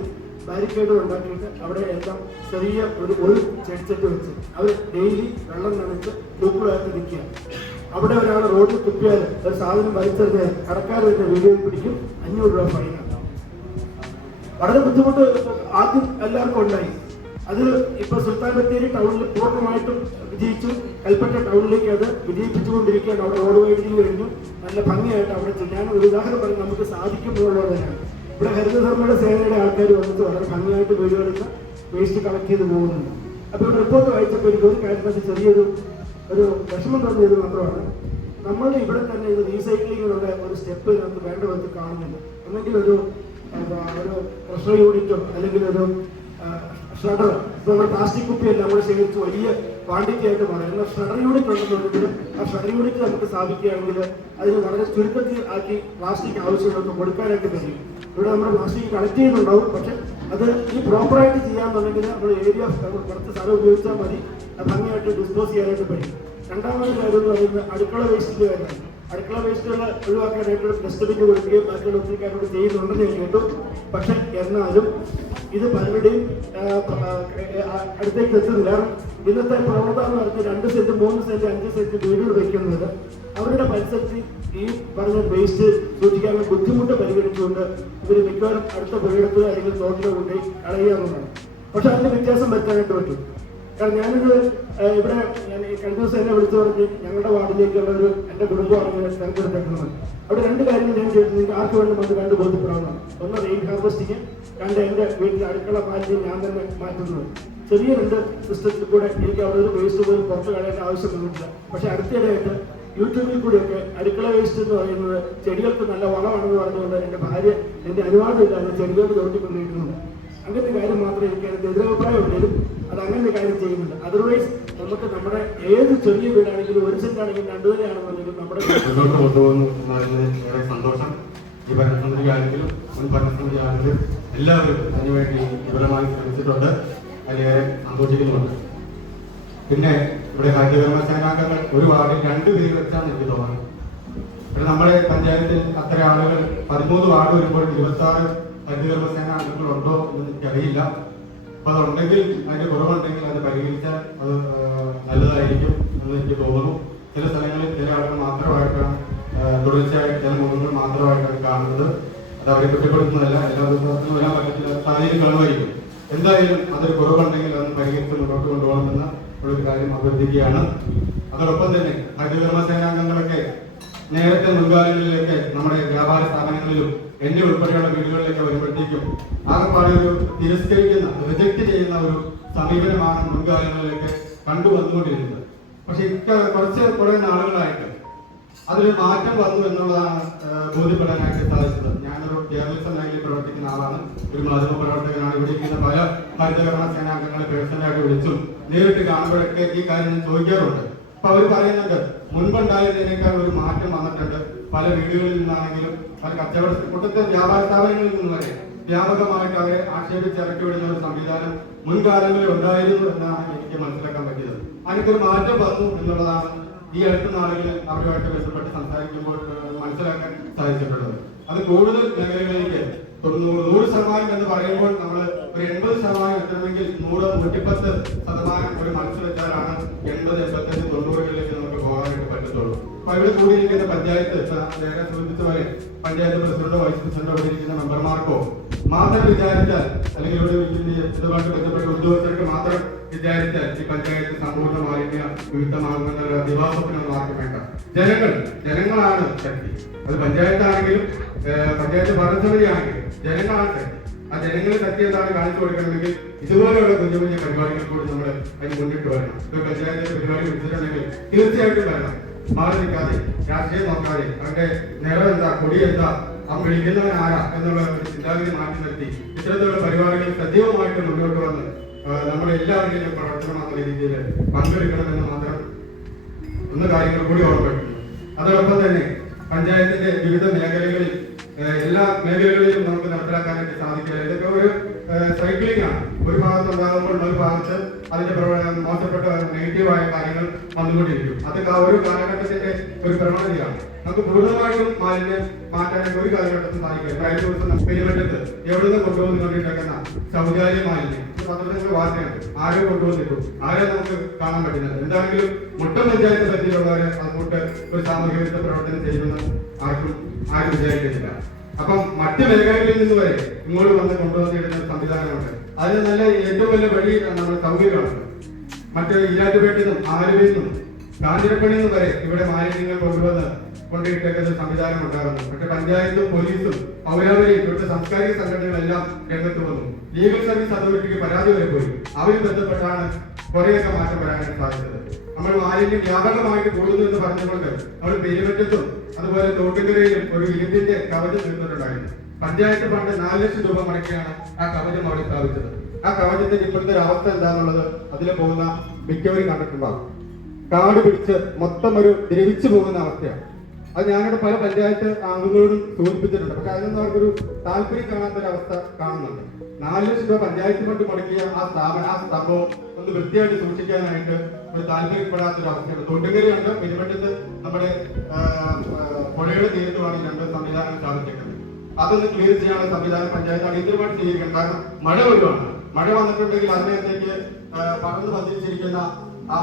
ബാരിക്കേഡുകൾ ഉണ്ടാക്കിയിട്ട് അവിടെ എല്ലാം ചെറിയ ഒരു ചെടിച്ചട്ടി വെച്ച് അവർ ഡെയിലി വെള്ളം നനച്ച് പൂക്കളായിട്ട് നിൽക്കുക. അവിടെ ഒരാൾ റോഡിൽ തുപ്പിയാൽ ഒരു സാധനം വലിച്ചെറിഞ്ഞാൽ കടക്കാരുടെ വീഡിയോയിൽ പിടിക്കും, 500 രൂപ ഫൈൻ. വളരെ ബുദ്ധിമുട്ട് ആദ്യം എല്ലാവർക്കും ഉണ്ടായി. അത് ഇപ്പൊ സുൽത്താൻ ബത്തേരി ടൗണിൽ പൂർണ്ണമായിട്ടും വിജയിച്ചു. കൽപ്പറ്റ ടൗണിലേക്ക് അത് വിജയിപ്പിച്ചുകൊണ്ടിരിക്കുകയാണ്. അവിടെ റോഡ് വൈദ്യുതി കഴിഞ്ഞു, നല്ല ഭംഗിയായിട്ട് അവിടെ ചെയ്യാൻ ഒരു ഉദാഹരണം പറഞ്ഞ് നമുക്ക് സാധിക്കും എന്നുള്ളത് തന്നെയാണ്. ഇവിടെ ഹരിതകർമ്മയുടെ സേനയുടെ ആൾക്കാർ വന്നിട്ട് വളരെ ഭംഗിയായിട്ട് വീഡിയോ എടുത്ത് വേസ്റ്റ് കളക്ട് ചെയ്ത് പോകുന്നുണ്ട്. അപ്പോൾ ഇവിടെ റിപ്പോർട്ട് വായിച്ചപ്പോൾ എനിക്ക് ഒരു കാര്യത്തിൽ ചെറിയൊരു വിഷമം തോന്നിയത് മാത്രമാണ്, നമ്മൾ ഇവിടെ തന്നെ ഇത് റീസൈക്ലിങ്ങിനുള്ള ഒരു സ്റ്റെപ്പ് നമുക്ക് വേണ്ട വിധത്തിൽ കാണുന്നുണ്ട്. ഒന്നെങ്കിൽ ഒരു പ്രഷർ യൂണിറ്റോ അല്ലെങ്കിൽ ഒരു ഷട്ടർ. ഇപ്പൊ നമ്മുടെ പ്ലാസ്റ്റിക് കുപ്പിയെല്ലാം നമ്മൾ ശേഖരിച്ച് വലിയ ക്വാണ്ടിറ്റി ആയിട്ട് മാറും. എന്നാൽ ഷട്ടർ യൂണിറ്റ് ഉണ്ടെന്നുണ്ടെങ്കിൽ ആ ഷട്ടർ യൂണിറ്റ് നമുക്ക് സ്ഥാപിക്കുകയാണെങ്കിൽ അതിന് വളരെ ചുരുക്കത്തിൽ ആക്കി പ്ലാസ്റ്റിക് ആവശ്യങ്ങൾക്ക് കൊടുക്കാനായിട്ട് കഴിയും. ഇവിടെ നമ്മൾ പ്ലാസ്റ്റിക് കളക്ട് ചെയ്യുന്നുണ്ടാവും. പക്ഷെ അത് ഈ പ്രോപ്പറായിട്ട് ചെയ്യാന്നുണ്ടെങ്കിൽ നമ്മൾ ഏരിയ കുറച്ച് സ്ഥലം ഉപയോഗിച്ചാൽ മതി, അത് ഭംഗിയായിട്ട് ഡിസ്പോസ് ചെയ്യാനായിട്ട് പറ്റും. രണ്ടാമത്തെ കാര്യം എന്ന് പറയുന്നത് അടുക്കള വേസ്റ്റിൻ്റെ കാര്യമാണ്. അടുക്കള വേസ്റ്റുകൾ ഒഴിവാക്കാനായിട്ട് ഡസ്റ്റ്ബിൻ കൊടുക്കുകയും ബാക്കിയുള്ള ഒത്തിരി കാര്യങ്ങൾ ചെയ്യുന്നുണ്ടെന്ന് ഞാൻ കേട്ടു. പക്ഷെ എന്നാലും ഇത് പലരുടെയും അടുത്തേക്ക് എത്തുന്നില്ല. കാരണം ഇന്നത്തെ പ്രവണത എന്ന് പറഞ്ഞാൽ 2 സെന്റ് 3 സെന്റ് 5 സെന്റ് വീടുകൾ വയ്ക്കുന്നത് അവരുടെ പരിസരത്ത് ഈ പറഞ്ഞ വേസ്റ്റ് സൂക്ഷിക്കാനുള്ള ബുദ്ധിമുട്ട് പരിഗണിച്ചുകൊണ്ട് ഇവർ മിക്കവാറും അടുത്ത പുരയിടത്തിലോ അല്ലെങ്കിൽ തോട്ടിലോ കൊണ്ടുപോയി കളയുകയെന്നുള്ളതാണ്. പക്ഷെ അതിന് വ്യത്യാസം വരുത്താനായിട്ട് പറ്റും. കാരണം ഞാനിത് ഇവിടെ ഞാൻ കഴിഞ്ഞ ദിവസം എന്നെ വിളിച്ചു പറഞ്ഞ് ഞങ്ങളുടെ വാർഡിലേക്കുള്ള ഒരു എൻ്റെ കുടുംബമാണ് ഇങ്ങനെ തെരഞ്ഞെടുത്തേക്കുന്നത്. അവിടെ 2 കാര്യങ്ങൾ ഞാൻ ചെയ്തു. നിങ്ങൾക്ക് ആർക്ക് വേണ്ടി നമുക്ക് 2 ബോധ്യപ്പെടാവുന്നതാണ്. ഒന്ന് റെയിൻ ഹാർവസ്റ്റിങ്, 2 എൻ്റെ വീട്ടിൽ അടുക്കള മാലിന്യം ഞാൻ തന്നെ മാറ്റുന്നത്. ചെറിയ 2 സിസ്റ്റത്തിൽ കൂടെ എനിക്ക് അവിടെ ഒരു വേസ്റ്റ് പോയി പുറത്ത് കളയേണ്ട ആവശ്യം വന്നിട്ടില്ല. പക്ഷെ അടുത്തിടെയായിട്ട് യൂട്യൂബിൽ കൂടെയൊക്കെ അടുക്കള വേസ്റ്റ് എന്ന് പറയുന്നത് ചെടികൾക്ക് നല്ല വളമാണെന്ന് പറഞ്ഞുകൊണ്ട് എൻ്റെ ഭാര്യ എൻ്റെ അനുവാദമില്ലാതെ ചെടികൾക്ക് ചോട്ടിക്കൊണ്ടിരിക്കുന്നുണ്ട്. അങ്ങനത്തെ കാര്യം മാത്രമേ എനിക്ക് അതിൻ്റെ എതിരഭിപ്രായം ഉണ്ടെങ്കിലും അത് അങ്ങനെ കാര്യം ചെയ്യുന്നുണ്ട്. അതർവൈസ് നമുക്ക് നമ്മുടെ ഏത് ചെറിയ വീടാണെങ്കിലും 1 സെന്റ് ആണെങ്കിലും 2 നിലയാണെന്നുണ്ടെങ്കിലും നമ്മുടെ മുന്നോട്ട് കൊണ്ടുപോകുന്നു എന്നതിന് ഏറെ സന്തോഷം. ഈ ഭരണസമിതി ആണെങ്കിലും മുൻ ഭരണസമിതി ആണെങ്കിലും എല്ലാവരും അതിനുവേണ്ടി വിപുലമായി ശ്രമിച്ചിട്ടുണ്ട്. അതിലേറെ സന്തോഷിക്കുന്നുണ്ട്. പിന്നെ ഇവിടെ ഹരിതകർമ്മ സേനാംഗങ്ങൾ ഒരു വാർഡിൽ 2 പേര് വെച്ചാണ് എനിക്ക് തോന്നുന്നത്. ഇവിടെ നമ്മുടെ പഞ്ചായത്തിൽ അത്ര ആളുകൾ 13 വാർഡ് വരുമ്പോൾ 26 ഹരിതകർമ്മ സേനാംഗങ്ങളുണ്ടോ എന്ന് എനിക്കറിയില്ല. അപ്പൊ അതുണ്ടെങ്കിൽ അതിന്റെ കുറവുണ്ടെങ്കിൽ അത് പരിഹരിച്ചാൽ അത് നല്ലതായിരിക്കും എന്ന് എനിക്ക് തോന്നുന്നു. ചില സ്ഥലങ്ങളിൽ ചില ആളുകൾ മാത്രമായിട്ടാണ് തുടർച്ചയായിട്ട് ചില മുഖങ്ങൾ മാത്രമായിട്ടാണ് കാണുന്നത്. അത് അവരെ കുറ്റപ്പെടുത്തുന്നതല്ല, എല്ലാ ദിവസത്തിനും വരാൻ പറ്റത്തില്ല, സാഹചര്യം കാണുമായിരിക്കും. എന്തായാലും അതൊരു കുറവുണ്ടെങ്കിൽ അത് പരിഹരിച്ച് മുന്നോട്ട് കൊണ്ടുപോകണമെന്ന ഒരു കാര്യം അഭ്യർത്ഥിക്കുകയാണ്. അതോടൊപ്പം തന്നെ ഹരിതകർമ്മ സേനാംഗങ്ങളൊക്കെ നേരത്തെ മുൻകാലങ്ങളിലേക്ക് നമ്മുടെ വ്യാപാര സ്ഥാപനങ്ങളിലും എന്നെ ഉൾപ്പെടെയുള്ള വീടുകളിലേക്ക് വരുമ്പോഴത്തേക്കും ആകെപ്പാടെ ഒരു തിരസ്കരിക്കുന്ന റിജക്ട് ചെയ്യുന്ന ഒരു സമീപനമാണ് മുൻകാലങ്ങളിലേക്ക് കണ്ടുവന്നുകൊണ്ടിരുന്നത്. പക്ഷെ കുറെ നാളുകളായിട്ട് അതിലൊരു മാറ്റം വന്നു എന്നുള്ളതാണ് ബോധ്യപ്പെടാനായിട്ട് സാധിച്ചത്. ഞാനൊരു ജേർണലിസം മേഖലയിൽ പ്രവർത്തിക്കുന്ന ആളാണ്, ഒരു മാധ്യമ പ്രവർത്തകനാണ്. ഇവിടെ ഇരിക്കുന്ന പല ഹരിതകർമ്മ സേനാംഗങ്ങളെ പേഴ്സണലായിട്ട് വിളിച്ചും നേരിട്ട് കാണുമ്പോഴൊക്കെ ഈ കാര്യം ഞാൻ ചോദിക്കാറുണ്ട്. അപ്പൊ അവർ പറയുന്നുണ്ട് മുൻപുണ്ടായതിനേക്കാൾ ഒരു മാറ്റം വന്നിട്ടുണ്ട്. പല വീടുകളിൽ നിന്നാണെങ്കിലും പല കച്ചവട കൂട്ടത്തെ വ്യാപാര സ്ഥാപനങ്ങളിൽ നിന്ന് വരെ വ്യാപകമായിട്ട് അവരെ ആക്ഷേപിച്ചിറക്കി വിടുന്ന ഒരു സംവിധാനം മുൻകാലങ്ങളിൽ ഉണ്ടായിരുന്നു എന്നാണ് എനിക്ക് മനസ്സിലാക്കാൻ പറ്റിയത്. അതിനൊരു മാറ്റം വന്നു എന്നുള്ളതാണ് ഈ അടുത്ത നാളുകളിൽ അവരുമായിട്ട് ബന്ധപ്പെട്ട് സംസാരിക്കുമ്പോൾ മനസ്സിലാക്കാൻ സാധിച്ചിട്ടുള്ളത്. അത് കൂടുതൽ മേഖലകളിലേക്ക് 100% എന്ന് പറയുമ്പോൾ നമ്മൾ ഒരു 80% എത്തണമെങ്കിൽ 100-110% ഒരു മനസ്സ് വെച്ചാലാണ് 80-85 90കളിലേക്ക് നമുക്ക് പോകാനായിട്ട് പറ്റത്തുള്ളൂ. അപ്പൊ ഇവിടെ കൂടിയിരിക്കുന്ന പഞ്ചായത്ത് നേരെ സൂചിപ്പിച്ച പോലെ പഞ്ചായത്ത് പ്രസിഡന്റോ വൈസ് പ്രസിഡന്റോ ഇവിടെ ഇരിക്കുന്ന മെമ്പർമാർക്കോ മാത്രം വിചാരിച്ചാൽ, അല്ലെങ്കിൽ ഇവിടെ ഇതുമായിട്ട് ബന്ധപ്പെട്ട ഉദ്യോഗസ്ഥർക്ക് മാത്രം വിചാരിച്ചാൽ ഈ പഞ്ചായത്ത് സമ്പൂർണ്ണ മാലിന്യ വിരുദ്ധമാകുമെന്നുള്ള ദിവാസ്വപ്നമൊന്നും ആർക്കും വേണ്ട. ജനങ്ങളാണ് ശക്തി. അത് പഞ്ചായത്താണെങ്കിലും പഞ്ചായത്ത് ഭരണസമിതി ആണെങ്കിലും ജനങ്ങളാണ് ശക്തി. ആ ജനങ്ങളെ ശക്തി എന്താണ് കാണിച്ചു കൊടുക്കണമെങ്കിൽ ഇതുപോലെയുള്ള കുഞ്ഞു കുഞ്ഞു പരിപാടികൾ കൂടി നമ്മൾ അതിന് മുന്നിട്ട് വരണം. ഇപ്പോൾ പഞ്ചായത്തിന്റെ പരിപാടി വിളിച്ചിട്ടുണ്ടെങ്കിൽ തീർച്ചയായിട്ടും വരണം. മാറി നിൽക്കാതെ, രാഷ്ട്രീയം നോക്കാതെ, അവരുടെ നിറം എന്താ, കൊടി എന്താ, ആ വിളിക്കുന്നവൻ ആരാ എന്നുള്ള ഒരു ചിന്താഗതി മാറ്റി നിർത്തി ഇത്തരത്തിലുള്ള പരിപാടികൾ സജീവമായിട്ട് മുന്നോട്ട് വന്ന് നമ്മുടെ എല്ലാവരുടെയും പ്രവർത്തനമാകുന്ന രീതിയിൽ പങ്കെടുക്കണമെന്ന് മാത്രം കാര്യങ്ങൾ കൂടി ഓർമ്മപ്പെടുത്തുന്നു. അതോടൊപ്പം തന്നെ പഞ്ചായത്തിന്റെ വിവിധ മേഖലകളിൽ എല്ലാ മേഖലകളിലും നമുക്ക് നടപ്പിലാക്കാനായിട്ട് സാധിക്കില്ല. ഇതൊക്കെ ഒരു സൈക്ലിംഗ് ആണ്. ഒരു ഭാഗത്ത് ഉണ്ടാകുമ്പോൾ ഒരു ഭാഗത്ത് അതിന്റെ മോശപ്പെട്ട നെഗറ്റീവായ കാര്യങ്ങൾ വന്നുകൊണ്ടിരിക്കും. അതൊക്കെ ആ ഒരു കാലഘട്ടത്തിന്റെ ഒരു പ്രവണതയാണ്. നമുക്ക് പൂർണ്ണമായിട്ടും മാലിന്യം മാറ്റാനായിട്ട് ഒരു കാലഘട്ടത്തിൽ സാധിക്കില്ല. കഴിഞ്ഞ ദിവസം പെരുമറ്റത്ത് എവിടുന്ന് കൊണ്ടുവന്നുകൊണ്ടിരിക്കുന്ന ശൗചാലയ മാലിന്യം പത്രത്തിന്റെ വാർത്തയാണ്. ആരോ കൊണ്ടുവന്നിട്ടു, ആരെ നമുക്ക് കാണാൻ പറ്റുന്നത്. എന്താണെങ്കിലും മുട്ടം പഞ്ചായത്തെ പറ്റിയുള്ളവരെ അതുകൊണ്ട് ഒരു സാമൂഹ്യ വിരുദ്ധ പ്രവർത്തനം ചെയ്യുമെന്ന് ആരും വിചാരിക്കുന്നില്ല. അപ്പം മറ്റ് മേഖലകളിൽ നിന്ന് വരെ ഇങ്ങോട്ട് വന്ന് കൊണ്ടുവന്നിടുന്ന സംവിധാനമുണ്ട്. അതിന് നല്ല ഏറ്റവും വലിയ വഴി നമ്മുടെ സൗകര്യമാണ്. മറ്റ് ഈരാറ്റുപേട്ടിൽ നിന്നും ആലുവയിൽ നിന്നും കാഞ്ഞിരപ്പള്ളിയിൽ നിന്നും വരെ ഇവിടെ മാലിന്യങ്ങൾ കൊണ്ടിട്ടേക്കുന്ന സംവിധാനം ഉണ്ടാകുന്നു. പക്ഷെ പഞ്ചായത്തും പോലീസും പൗരാവലിയും ഇവിടുത്തെ സാംസ്കാരിക സംഘടനകളെല്ലാം രംഗത്ത് വന്നു. ലീഗൽ സർവീസ് അതോറിറ്റിക്ക് പരാതി വരെ പോയി. അവരും ബന്ധപ്പെട്ടാണ് കുറേയൊക്കെ മാറ്റം വരാനായിട്ട് സാധിച്ചത്. നമ്മൾ മാലിന്യം വ്യാപകമായിട്ട് കൂടുന്നു എന്ന് പറഞ്ഞുകൊണ്ട് നമ്മൾ പെരുമറ്റത്തും അതുപോലെ തോട്ടുകരയിലും ഒരു ഇരുമ്പിന്റെ കവചം തീർന്നിട്ടുണ്ടായിരുന്നു. പഞ്ചായത്ത് ഫണ്ട് 4 ലക്ഷം രൂപ മുടക്കിയാണ് ആ കവചം അവിടെ സ്ഥാപിച്ചത്. ആ കവചത്തിന്റെ ഇപ്പോഴത്തെ ഒരു അവസ്ഥ എന്താണെന്നുള്ളത് അതിൽ പോകുന്ന മിക്കവരും കണ്ടിട്ടുണ്ടാകും. കാട് പിടിച്ച് മൊത്തം ഒരു ദ്രവിച്ചു പോകുന്ന അവസ്ഥയാണ്. അത് ഞാനിവിടെ പല പഞ്ചായത്ത് അംഗങ്ങളോടും സൂചിപ്പിച്ചിട്ടുണ്ട്. പക്ഷെ അതിനൊന്നും അവർക്കൊരു താല്പര്യം കാണാത്തൊരവസ്ഥ കാണുന്നുണ്ട്. 4 ലക്ഷം രൂപ പഞ്ചായത്ത് കൊണ്ട് മുടക്കിയ ആ സംഭവം ഒന്ന് വൃത്തിയായിട്ട് സൂക്ഷിക്കാനായിട്ട് ഒരു താല്പര്യപ്പെടാത്തൊരു അവസ്ഥയുണ്ട്. തൊണ്ടുകരയുണ്ട്, പെരുമറ്റത്ത് നമ്മുടെ പുഴയുടെ തീരത്തുമാണ് ഈ 2 സംവിധാനം സ്ഥാപിച്ചിരിക്കുന്നത്. അതൊന്ന് ക്ലിയർ ചെയ്യാനുള്ള സംവിധാനം പഞ്ചായത്ത് അടിയന്തരമായിട്ട് ചെയ്തിരിക്കണം. കാരണം മഴ വരുവാണ്. മഴ വന്നിട്ടുണ്ടെങ്കിൽ അതിനകത്തേക്ക് പടർന്ന് പതിച്ചിരിക്കുന്ന ആ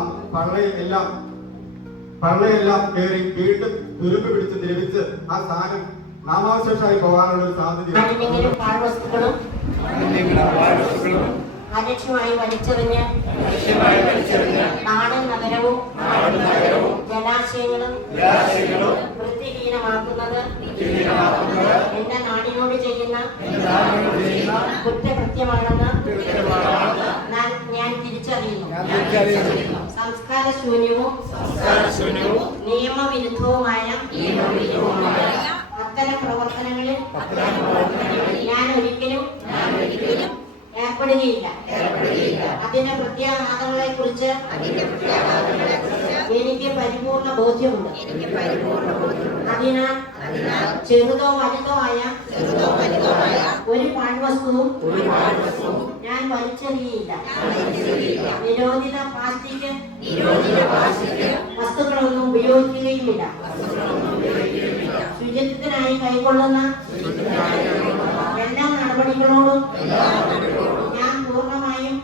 പള്ളയെല്ലാം കയറി വീണ്ടും തുരുമ്പ് പിടിച്ച് ദ്രവിച്ച് ആ സ്ഥാനം നാമാവശേഷമായി പോകാനുള്ള ഒരു സാധ്യത അലക്ഷ്യമായി വലിച്ചെറിഞ്ഞ് നാടും നഗരവും ജലാശയങ്ങളും വൃത്തിഹീനമാക്കുന്നത് എന്റെ നാടിനോട് ചെയ്യുന്ന കുറ്റകൃത്യമാണെന്ന് ഞാൻ തിരിച്ചറിയുന്നു. സംസ്കാര ശൂന്യവും നിയമവിരുദ്ധവുമായ അത്തരം പ്രവർത്തനങ്ങളിൽ ഞാൻ ഒരിക്കലും ഏർപ്പെടുകയില്ല. അതിന്റെ പ്രത്യാഘാതങ്ങളെ കുറിച്ച് എനിക്ക് പരിപൂർണ ബോധ്യമുണ്ട്. അതിനാൽ ചെറുതോ വലുതോ ആയ ഒരു പാഴ്വസ്തുവും ഞാൻ വലിച്ചെറിയില്ല. നിരോധിത പ്ലാസ്റ്റിക് വസ്തുക്കളൊന്നും ഉപയോഗിക്കുകയുമില്ല. ശുചിത്വത്തിനായി കൈക്കൊള്ളുന്ന എല്ലാ നടപടികളോടും ഞാൻ പൂർണ്ണമായും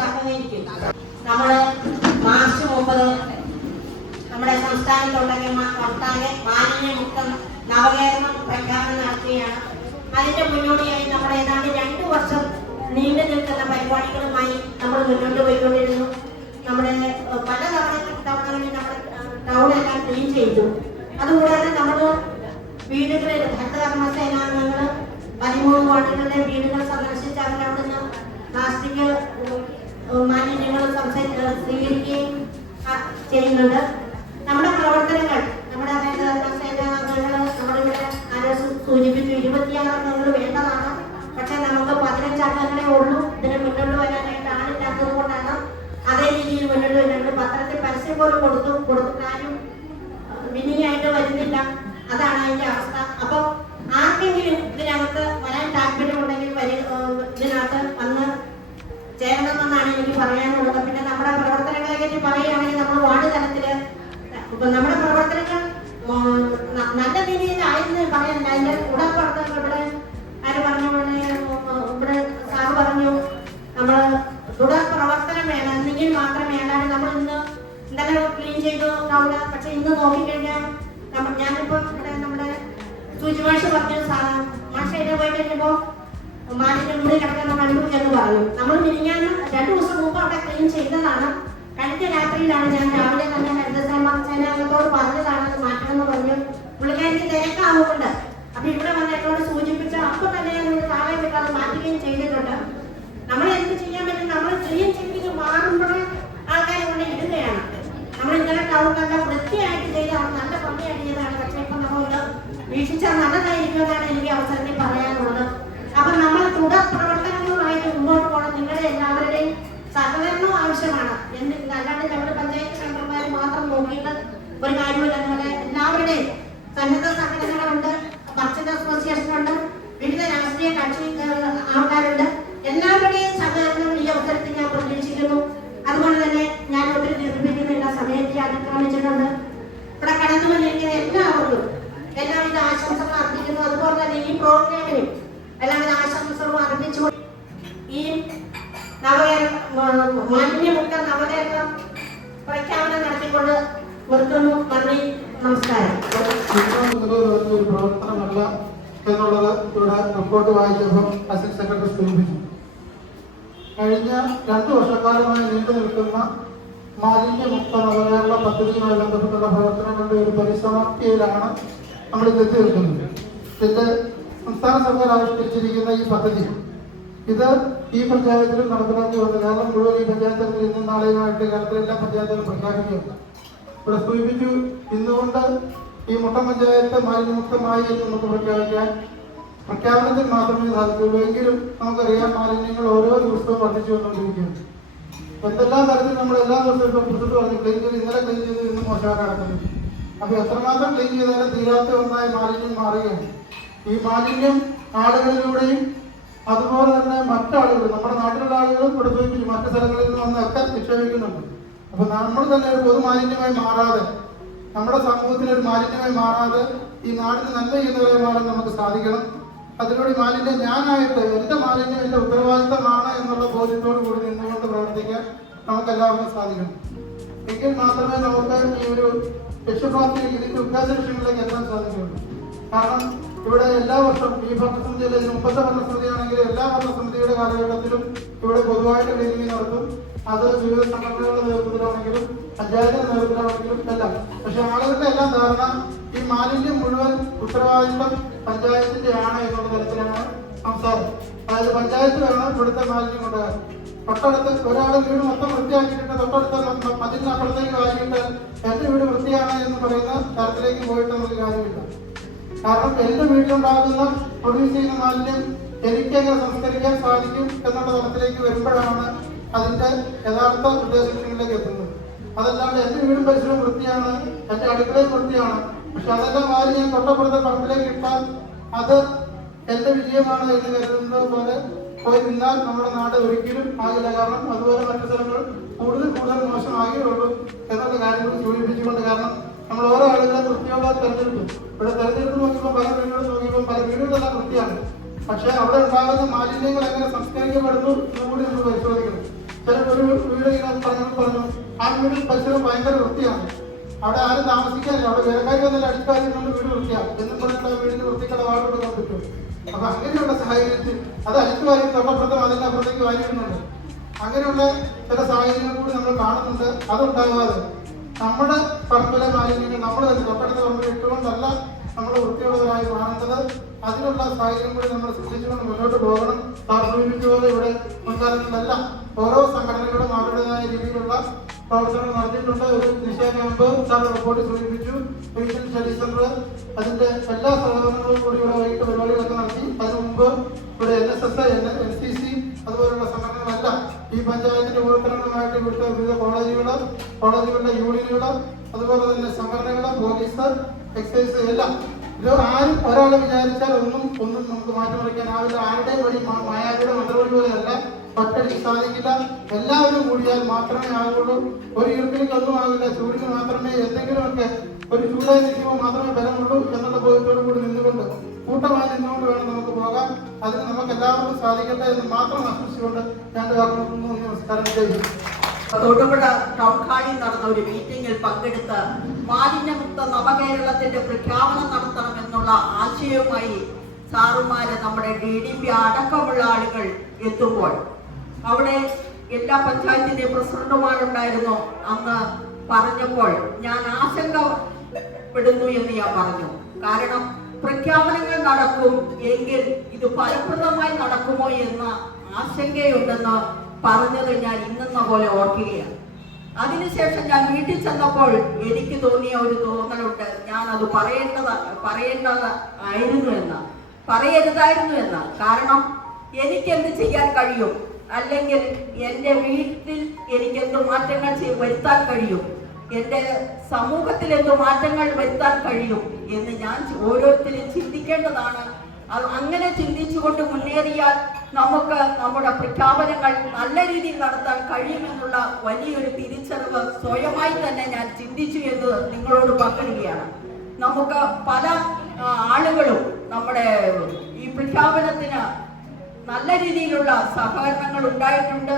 സഹകരിക്കും. നമ്മള് മാർച്ച് 30 നമ്മുടെ സംസ്ഥാനത്തൊട്ടാകെ മാലിന്യമുക്ത നവകേരളം പ്രഖ്യാപനം നടത്തുകയാണ്. അതിന്റെ മുന്നോടിയായി നമ്മൾ ഏതാണ്ട് 2 വർഷം നീണ്ടു നിൽക്കുന്ന പരിപാടികളുമായി നമ്മൾ മുന്നോട്ട് പോയിക്കൊണ്ടിരുന്നു. നമ്മുടെ പല തവണകളിൽ നമ്മൾ ടൗണെല്ലാം ക്ലീൻ ചെയ്തു. അതുകൂടാതെ നമ്മൾ വീടുകളിൽ ഹരിതകർമ്മസേനാംഗങ്ങൾ 13 വാർഡുകളിലെ വീടുകൾ സന്ദർശിച്ച് അവരവിടുന്ന് പ്ലാസ്റ്റിക് മാലിന്യങ്ങൾ സ്വീകരിക്കുകയും ചെയ്യുന്നുണ്ട്. നമ്മുടെ പ്രവർത്തനങ്ങൾ നമ്മുടെ ഹരിതകർമ്മസേനാംഗങ്ങൾ നമ്മളിവിടെ സൂചിപ്പിച്ചു 26 അംഗങ്ങൾ വേണ്ടതാണ്. പക്ഷെ നമുക്ക് 15 അംഗങ്ങളെ ഉള്ളൂ. ഇതിന് മുന്നോട്ട് വരാനായിട്ട് ആളില്ലാത്തത് കൊണ്ടാണ് അതേ രീതിയിൽ മുന്നോട്ട് വരുന്നത്. പത്രത്തിൽ പരസ്യം പോലും കൊടുത്താലും വിനിയായിട്ട് വരുന്നില്ല. അതാണ് അതിന്റെ അവസ്ഥ. അപ്പൊ ആർക്കെങ്കിലും ഇതിനകത്ത് വരാൻ താല്പര്യമുണ്ടെങ്കിൽ ഇതിനകത്ത് വന്ന് ചേരണമെന്നാണ് എനിക്ക് പറയാനുള്ളത്. പിന്നെ നമ്മുടെ പ്രവർത്തനങ്ങളെ പറ്റി പറയുകയാണെങ്കിൽ നമ്മൾ വാർഡ് തലത്തില് നമ്മുടെ പ്രവർത്തനങ്ങൾ നല്ല രീതിയിലായിരുന്നു പറയാനില്ല. അതിന്റെ ഉടപ്പുറത്ത് ഇവിടെ ആര് പറഞ്ഞു, ഇവിടെ സാറ് പറഞ്ഞു നമ്മൾ തുടർ പ്രവർത്തനം വേണം, എന്നെങ്കിൽ മാത്രമേ. അല്ലാതെ നമ്മൾ ഇന്നലെ ക്ലീൻ ചെയ്തു അവിടെ, പക്ഷെ ഇന്ന് നോക്കിക്കഴിഞ്ഞാൽ ഞാനിപ്പോ ഇവിടെ നമ്മുടെ സൂചിമാഷ പറഞ്ഞു, മാഷ എന്നെ പോയി കഴിഞ്ഞപ്പോ മാലിന്യം മുറി കിടക്കുന്ന കണ്ടു എന്ന് പറഞ്ഞു. നമ്മൾ മിനിഞ്ഞാന്ന് 2 ദിവസം മുമ്പ് അവിടെ ക്ലീൻ ചെയ്തതാണ്. കഴിഞ്ഞ രാത്രിയിലാണ് ഞാൻ രാവിലെ തന്നെ ഹരിതസേനാംഗത്തോട് പറഞ്ഞതാണ് അത് മാറ്റണം എന്ന് പറഞ്ഞു. പുള്ളിക്കാരിക്ക് തിരക്കാവുന്നുണ്ട്. അപ്പൊ ഇവിടെ വന്ന് എന്നോട് സൂചിപ്പിച്ച അപ്പൊ തന്നെ താഴെ വിട്ട് അത് മാറ്റുകയും ചെയ്തിട്ടുണ്ട്. നമ്മൾ എന്ത് ചെയ്യാൻ പറ്റും, നമ്മൾ ക്ലീൻ ചെയ്ത് മാറുമ്പോഴേ ആൾക്കാരെ കൊണ്ട് ഇടുകയാണ്. നമ്മൾ ഇന്നലെ ടൗണെല്ലാം വൃത്തിയായിട്ട് ചെയ്ത് അവർ നല്ല ഭംഗിയായിട്ട് ചെയ്തതാണ്. പക്ഷെ ഇപ്പൊ നമ്മളൊന്ന് വീക്ഷിച്ചാൽ നല്ലതായിരിക്കുമെന്നാണ് എനിക്ക് അവസരത്തിൽ പറയാനുള്ളത്. അപ്പൊ നമ്മൾ തുടർ പ്രവർത്തനങ്ങളുമായിട്ട് മുന്നോട്ട് പോകണം. നിങ്ങളുടെ എല്ലാവരുടെയും സഹകരണം ആവശ്യമാണ്. അല്ലാണ്ട് നമ്മുടെ പഞ്ചായത്ത് മെമ്പർമാർ മാത്രം നോക്കിയിട്ട് ഒരു കാര്യമില്ല. നിങ്ങളുടെ എല്ലാവരുടെയും സന്നദ്ധ സംഘടനകളുണ്ട്, ഭക്ഷണ അസോസിയേഷനുണ്ട്, വിവിധ രാഷ്ട്രീയ കക്ഷി ആൾക്കാരുണ്ട്. എല്ലാവരുടെയും സഹകരണം ഈ അവസരത്തിൽ ഞാൻ പ്രതീക്ഷിക്കുന്നു. അതുപോലെ തന്നെ ഞാൻ ഒത്തിരി ദീർഘിപ്പിക്കുന്നില്ല, സമയത്തെ അതിക്രമിച്ചിട്ടുണ്ട്. ഇവിടെ കടന്നു വന്നിരിക്കുന്ന എല്ലാവർക്കും എല്ലാവിധ ആശംസകൾ അർപ്പിക്കുന്നു. അതുപോലെ തന്നെ ഈ പ്രോഗ്രാമിനും എല്ലാവിധ ആശംസകളും അർപ്പിച്ചു. ഈ മാലിന്യമുക്ത നവകേരളം പ്രഖ്യാപനം നടത്തിക്കൊണ്ട് നിർത്തുന്നു. നന്ദി, നമസ്കാരം. ഒരു പ്രവർത്തനമല്ല എന്നുള്ളത് ഇവിടെ റിപ്പോർട്ട് വായിച്ചപ്പോൾ അസിസ്റ്റന്റ് സെക്രട്ടറി സൂചിപ്പിച്ചു. കഴിഞ്ഞ 2 വർഷക്കാലമായി നീണ്ടു നിൽക്കുന്ന മാലിന്യമുക്ത നവകേരള പദ്ധതിയുമായി ബന്ധപ്പെട്ടുള്ള പ്രവർത്തനങ്ങളുടെ ഒരു പരിസമാപ്തിയിലാണ് നമ്മൾ എത്തി നിൽക്കുന്നത്. ഇതിന്റെ സംസ്ഥാന സർക്കാർ ആവിഷ്കരിച്ചിരിക്കുന്ന ഈ പദ്ധതി ഇത് ഈ പഞ്ചായത്തിലും നടപ്പിലാക്കി വന്നു. കേരളം മുഴുവൻ ഈ പഞ്ചായത്തിൽ ഇന്നും നാളെയുമായിട്ട് കേരളത്തിലെ എല്ലാ പഞ്ചായത്തുകളും പ്രഖ്യാപിക്കുന്നു. ഇവിടെ സൂചിപ്പിച്ചു, ഇന്നുകൊണ്ട് ഈ മുട്ടം പഞ്ചായത്ത് മാലിന്യമുക്തമായി എന്ന് നമുക്ക് പ്രഖ്യാപനത്തിൽ മാത്രമേ സാധിക്കുള്ളൂ. എങ്കിലും നമുക്കറിയാം മാലിന്യങ്ങൾ ഓരോ ദിവസവും വർദ്ധിച്ചു വന്നുകൊണ്ടിരിക്കുകയാണ്. എന്തെല്ലാം തരത്തിൽ നമ്മൾ എല്ലാ ദിവസവും ഇപ്പോൾ പുറത്തോട്ട് പറഞ്ഞു ക്ലീൻ ചെയ്ത് ഇന്നലെ ക്ലീൻ ചെയ്ത് ഇന്ന് മോശമാക്കാൻ നടക്കുന്നത്. അപ്പോൾ എത്രമാത്രം ക്ലീൻ ചെയ്താലും തീരാത്ത ഒന്നായി മാലിന്യം മാറുകയാണ്. ഈ മാലിന്യം ആളുകളിലൂടെയും അതുപോലെ തന്നെ മറ്റാളുകൾ, നമ്മുടെ നാട്ടിലുള്ള ആളുകളും ഇവിടെ പോയി മറ്റു സ്ഥലങ്ങളിൽ നിന്ന് വന്നൊക്കെ നിക്ഷേപിക്കുന്നുണ്ട്. അപ്പോൾ നമ്മൾ തന്നെ ഒരു പൊതു മാലിന്യമായി മാറാതെ, നമ്മുടെ സമൂഹത്തിന് ഒരു മാലിന്യമായി മാറാതെ ഈ നാടിന് നന്മ ചെയ്യുന്നവരെ മാറാൻ നമുക്ക് സാധിക്കണം. അതിലൂടെ മാലിന്യം ഞാനായിട്ട് എൻ്റെ മാലിന്യം എൻ്റെ ഉത്തരവാദിത്തമാണ് എന്നുള്ള ബോധ്യത്തോടു കൂടി നിന്നുകൊണ്ട് പ്രവർത്തിക്കാൻ നമുക്ക് എല്ലാവർക്കും സാധിക്കണം. എങ്കിൽ മാത്രമേ നമുക്ക് ഈ ഒരു ലക്ഷ്യപ്രാപ്തിയിൽ ഇതിൻ്റെ ഉദ്ദേശ ലക്ഷ്യങ്ങളിലേക്ക് എത്താൻ സാധിക്കുകയുള്ളൂ. കാരണം ഇവിടെ എല്ലാ വർഷവും ഈ ഭരണസമിതിയിലെ മുമ്പത്തെ ഭരണസമിതിയാണെങ്കിൽ എല്ലാ ഭരണസമിതിയുടെ കാലഘട്ടത്തിലും ഇവിടെ പൊതുവായിട്ട് ക്ലീനിങ് നടത്തും. അത് വിവിധ സംഘടനകളുടെ നേതൃത്വത്തിലാണെങ്കിലും പഞ്ചായത്തിന്റെ നേതൃത്വത്തിലാണെങ്കിലും എല്ലാം. പക്ഷെ ആളുകളുടെ എല്ലാം ധാരണ ഈ മാലിന്യം മുഴുവൻ ഉത്തരവാദിത്വം പഞ്ചായത്തിന്റെ ആണ് എന്നുള്ള തരത്തിലാണ് സംസാരം. അതായത് പഞ്ചായത്ത് വേണം ഇവിടുത്തെ മാലിന്യം കൊണ്ടുപോകാൻ. തൊട്ടടുത്ത് ഒരാളെ വീട് മൊത്തം വൃത്തിയാക്കിയിട്ട് തൊട്ടടുത്ത മതിലിനപ്പുറത്തേക്ക് വാങ്ങിയിട്ട് എന്റെ വീട് വൃത്തിയാണ് എന്ന് പറയുന്ന തരത്തിലേക്ക് പോയിട്ട് നമുക്ക് കാര്യമില്ല. കാരണം എന്റെ വീട്ടിലുണ്ടാകുന്ന പ്രൊഡ്യൂസ് ചെയ്യുന്ന മാലിന്യം എനിക്കെങ്ങനെ സംസ്കരിക്കാൻ സാധിക്കും എന്നുള്ള തലത്തിലേക്ക് വരുമ്പോഴാണ് അതിന്റെ യഥാർത്ഥ ഉദ്ദേശങ്ങളിലേക്ക് എത്തുന്നത്. അതല്ലാണ്ട് എന്റെ വീടും പരിസരവും വൃത്തിയാണ്, എന്റെ അടുക്കളയും വൃത്തിയാണ്, പക്ഷെ അതെല്ലാം മാറി ഞാൻ തൊട്ടപ്പുറത്തെ പറമ്പിലേക്ക് ഇട്ടാൽ അത് എന്റെ വിജയമാണ് എന്ന് കരുതുന്നത് പോലെ പോയി നിന്നാൽ നമ്മുടെ നാട് ഒരിക്കലും ആകില്ല. കാരണം അതുപോലെ മറ്റു സ്ഥലങ്ങൾ കൂടുതൽ മോശമാകുകയുള്ളൂ എന്നുള്ള കാര്യങ്ങൾ സൂചിപ്പിച്ചുകൊണ്ട്. കാരണം നമ്മൾ ഓരോ ആളുകളെ വൃത്തിയോടെ തെരഞ്ഞെടുക്കും. ഇവിടെ തെരഞ്ഞെടുപ്പ് നോക്കിയപ്പോൾ പല വീടുകളും നോക്കിയപ്പോൾ പല വീടുകളെല്ലാം വൃത്തിയാണ്. പക്ഷെ അവിടെ ഉണ്ടാകുന്ന മാലിന്യങ്ങൾ എങ്ങനെ സംസ്കരിക്കപ്പെടുന്നു എന്നുകൂടി നമ്മൾ പരിശോധിക്കണം. ചില ഒരു വീട് ഇങ്ങനെ പറഞ്ഞു ആ വീട് പരിസരം ഭയങ്കര വൃത്തിയാണ്, അവിടെ ആരും താമസിക്കാനില്ല, അവിടെ വേലക്കാരി വന്നല്ല അടിക്കാരിക്കൊണ്ട് വീട് വൃത്തിയാണ് എന്നും പറഞ്ഞിട്ട് വീടിന് വൃത്തിക്കുള്ള വാർഡുകൾ പറ്റും. അപ്പൊ അങ്ങനെയുള്ള സാഹചര്യത്തിൽ അത് അടിച്ചു വാരി തൊട്ടപ്പുറത്തും അതിന്റെ അപ്പുറത്തേക്ക് വാരിയിടുന്നുണ്ട്. അങ്ങനെയുള്ള ചില സാഹചര്യങ്ങൾ കൂടി നമ്മൾ കാണുന്നുണ്ട്. അതുണ്ടാകാതെ നമ്മുടെ പറമ്പിലെ മാലിന്യങ്ങൾ നമ്മൾ തന്നെ തൊട്ടടുത്ത പറമ്പിൽ ഇട്ടുകൊണ്ടല്ല നമ്മൾ വൃത്തിയുള്ളവരായി മാറേണ്ടത്. അതിനുള്ള സാഹചര്യം കൂടി നമ്മൾ സൃഷ്ടിച്ചുകൊണ്ട് മുന്നോട്ട് പോകണം. സൂചിപ്പിച്ചതുപോലെ ഇവിടെ മുൻകാലങ്ങളിലെല്ലാം ഓരോ സംഘടനകളും അവരുടേതായ രീതിയിലുള്ള പ്രവർത്തനങ്ങൾ നടത്തിയിട്ടുണ്ട്. ഒരു നിശ്ചയ ക്യാമ്പ് സാറിന്റെ റിപ്പോർട്ട് സൂചിപ്പിച്ചു. റീജിയണൽ സ്റ്റഡി സെന്റർ അതിന്റെ എല്ലാ സഹകരണങ്ങളും കൂടി ഇവിടെ വൈകിട്ട് പരിപാടികളൊക്കെ നടത്തി. അതിനു മുമ്പ് ഇവിടെ NSS, NCC അതുപോലുള്ള സംഘടനകളെല്ലാം ഈ പഞ്ചായത്തിന്റെ പ്രവർത്തനങ്ങളുമായിട്ട് ഇവിടുത്തെ വിവിധ കോളേജുകളുടെ യൂണിയനുകൾ, അതുപോലെ തന്നെ സംഘടനകൾ, പോലീസ്, എക്സൈസ് എല്ലാം. ഇത് ആരും ഒരാളെ വിചാരിച്ചാൽ ഒന്നും നമുക്ക് മാറ്റിമറിക്കാനാവില്ല. ആരുടെയും വഴി മായാവിയുടെ മന്ത്രവഴി പോലെയല്ല, ഒറ്റയ്ക്ക് സാധിക്കില്ല. എല്ലാവരും കൂടിയാൽ മാത്രമേ ആകുള്ളൂ. ഒരു ഈർക്കിലേക്കൊന്നും ആകില്ല. ചൂടിന് മാത്രമേ എന്തെങ്കിലുമൊക്കെ ഒരു ചൂടായി നിൽക്കുമ്പോൾ മാത്രമേ ബലമുള്ളൂ എന്നുള്ള ബോധ്യത്തോടു കൂടി നിന്നുകൊണ്ട് കൂട്ടമായി നിന്നുകൊണ്ട് വേണം നമുക്ക് പോകാൻ. അതിന് നമുക്ക് എല്ലാവർക്കും സാധിക്കട്ടെ എന്ന് മാത്രം ആശംസിച്ചുകൊണ്ട് ഞാൻ വാക്കുകൊണ്ടു നമസ്കാരം ചെയ്തു. തൊടുപുഴ ടൗൺ ഹാളിൽ നടന്ന ഒരു മീറ്റിംഗിൽ പങ്കെടുത്ത് മാലിന്യമുക്ത നവകേരളത്തിന്റെ പ്രഖ്യാപനം നടത്തണമെന്നുള്ള ആശയവുമായി സാറുമാര് നമ്മുടെ DDP അടക്കമുള്ള ആളുകൾ എത്തുമ്പോൾ അവിടെ എല്ലാ പഞ്ചായത്തിന്റെ പ്രസിഡന്റുമാരുണ്ടായിരുന്നു. അന്ന് പറഞ്ഞപ്പോൾ ഞാൻ ആശങ്കപ്പെടുന്നു എന്ന് ഞാൻ പറഞ്ഞു. കാരണം പ്രഖ്യാപനങ്ങൾ നടക്കും എങ്കിൽ ഇത് ഫലപ്രദമായി നടക്കുമോ എന്ന ആശങ്കയുണ്ടെന്ന് പറഞ്ഞത് ഞാൻ ഇന്നെന്ന പോലെ ഓർക്കുകയാണ്. അതിനുശേഷം ഞാൻ വീട്ടിൽ ചെന്നപ്പോൾ എനിക്ക് തോന്നിയ ഒരു തോന്നലുണ്ട്, ഞാൻ അത് പറയരുതായിരുന്നു എന്ന്. കാരണം എനിക്കെന്ത് ചെയ്യാൻ കഴിയും, അല്ലെങ്കിൽ എൻ്റെ വീട്ടിൽ എനിക്കെന്ത് മാറ്റങ്ങൾ വരുത്താൻ കഴിയും, എൻ്റെ സമൂഹത്തിൽ എന്ത് മാറ്റങ്ങൾ വരുത്താൻ കഴിയും എന്ന് ഞാൻ ഓരോരുത്തരും ചിന്തിക്കേണ്ടതാണ്. അത് അങ്ങനെ ചിന്തിച്ചുകൊണ്ട് മുന്നേറിയാൽ നമുക്ക് നമ്മുടെ പ്രഖ്യാപനങ്ങൾ നല്ല രീതിയിൽ നടത്താൻ കഴിയുമെന്നുള്ള വലിയൊരു തിരിച്ചറിവ് സ്വയമായി തന്നെ ഞാൻ ചിന്തിച്ചു എന്ന് നിങ്ങളോട് പങ്കിടുകയാണ്. നമുക്ക് പല ആളുകളും നമ്മുടെ ഈ പ്രഖ്യാപനത്തിന് നല്ല രീതിയിലുള്ള സഹകരണങ്ങൾ ഉണ്ടായിട്ടുണ്ട്.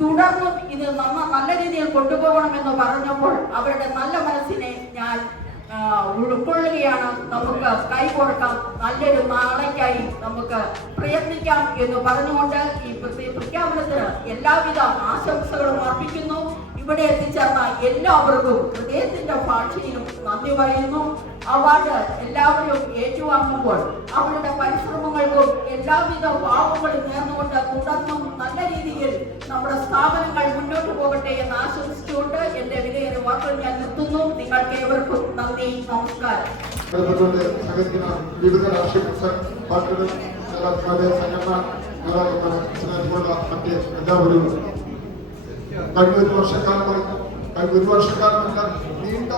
തുടർന്നും ഇത് നല്ല രീതിയിൽ കൊണ്ടുപോകണമെന്ന് പറഞ്ഞപ്പോൾ അവരുടെ നല്ല മനസ്സിനെ ഞാൻ ഉൾക്കൊള്ളുകയാണ്. നമുക്ക് കൈകോർക്കാം, നല്ലൊരു നാളേക്കായി നമുക്ക് പ്രയത്നിക്കാം എന്ന് പറഞ്ഞുകൊണ്ട് ഈ പ്രഖ്യാപനത്തിന് എല്ലാവിധ ആശംസകളും അർപ്പിക്കുന്നു. ഇവിടെ എത്തിച്ചേർന്ന എല്ലാവർക്കും ഹൃദയത്തിന്റെ ഭാഷയിലും നന്ദി പറയുന്നു. അവാർഡ് എല്ലാവരും ഏറ്റുവാങ്ങുമ്പോൾ അവരുടെ പരിശ്രമങ്ങൾക്കും എല്ലാവിധ ഭാവങ്ങളും നേർന്നുകൊണ്ട് തുടർന്നും നല്ല രീതിയിൽ നമ്മുടെ സ്ഥാപനങ്ങൾ മുന്നോട്ട് പോകട്ടെ എന്ന് ആശംസിച്ചുകൊണ്ട് എന്റെ വിലയേറിയ വാക്കുകൾ ഞാൻ നിർത്തുന്നു. നിങ്ങൾക്ക് ഏവർക്കും നന്ദി, നമസ്കാരം. വിവിധ രാഷ്ട്രീയ പാർട്ടികൾ, സംഘടന എല്ലാവരും കഴിഞ്ഞ ഒരു വർഷക്കാലമല്ല നീണ്ട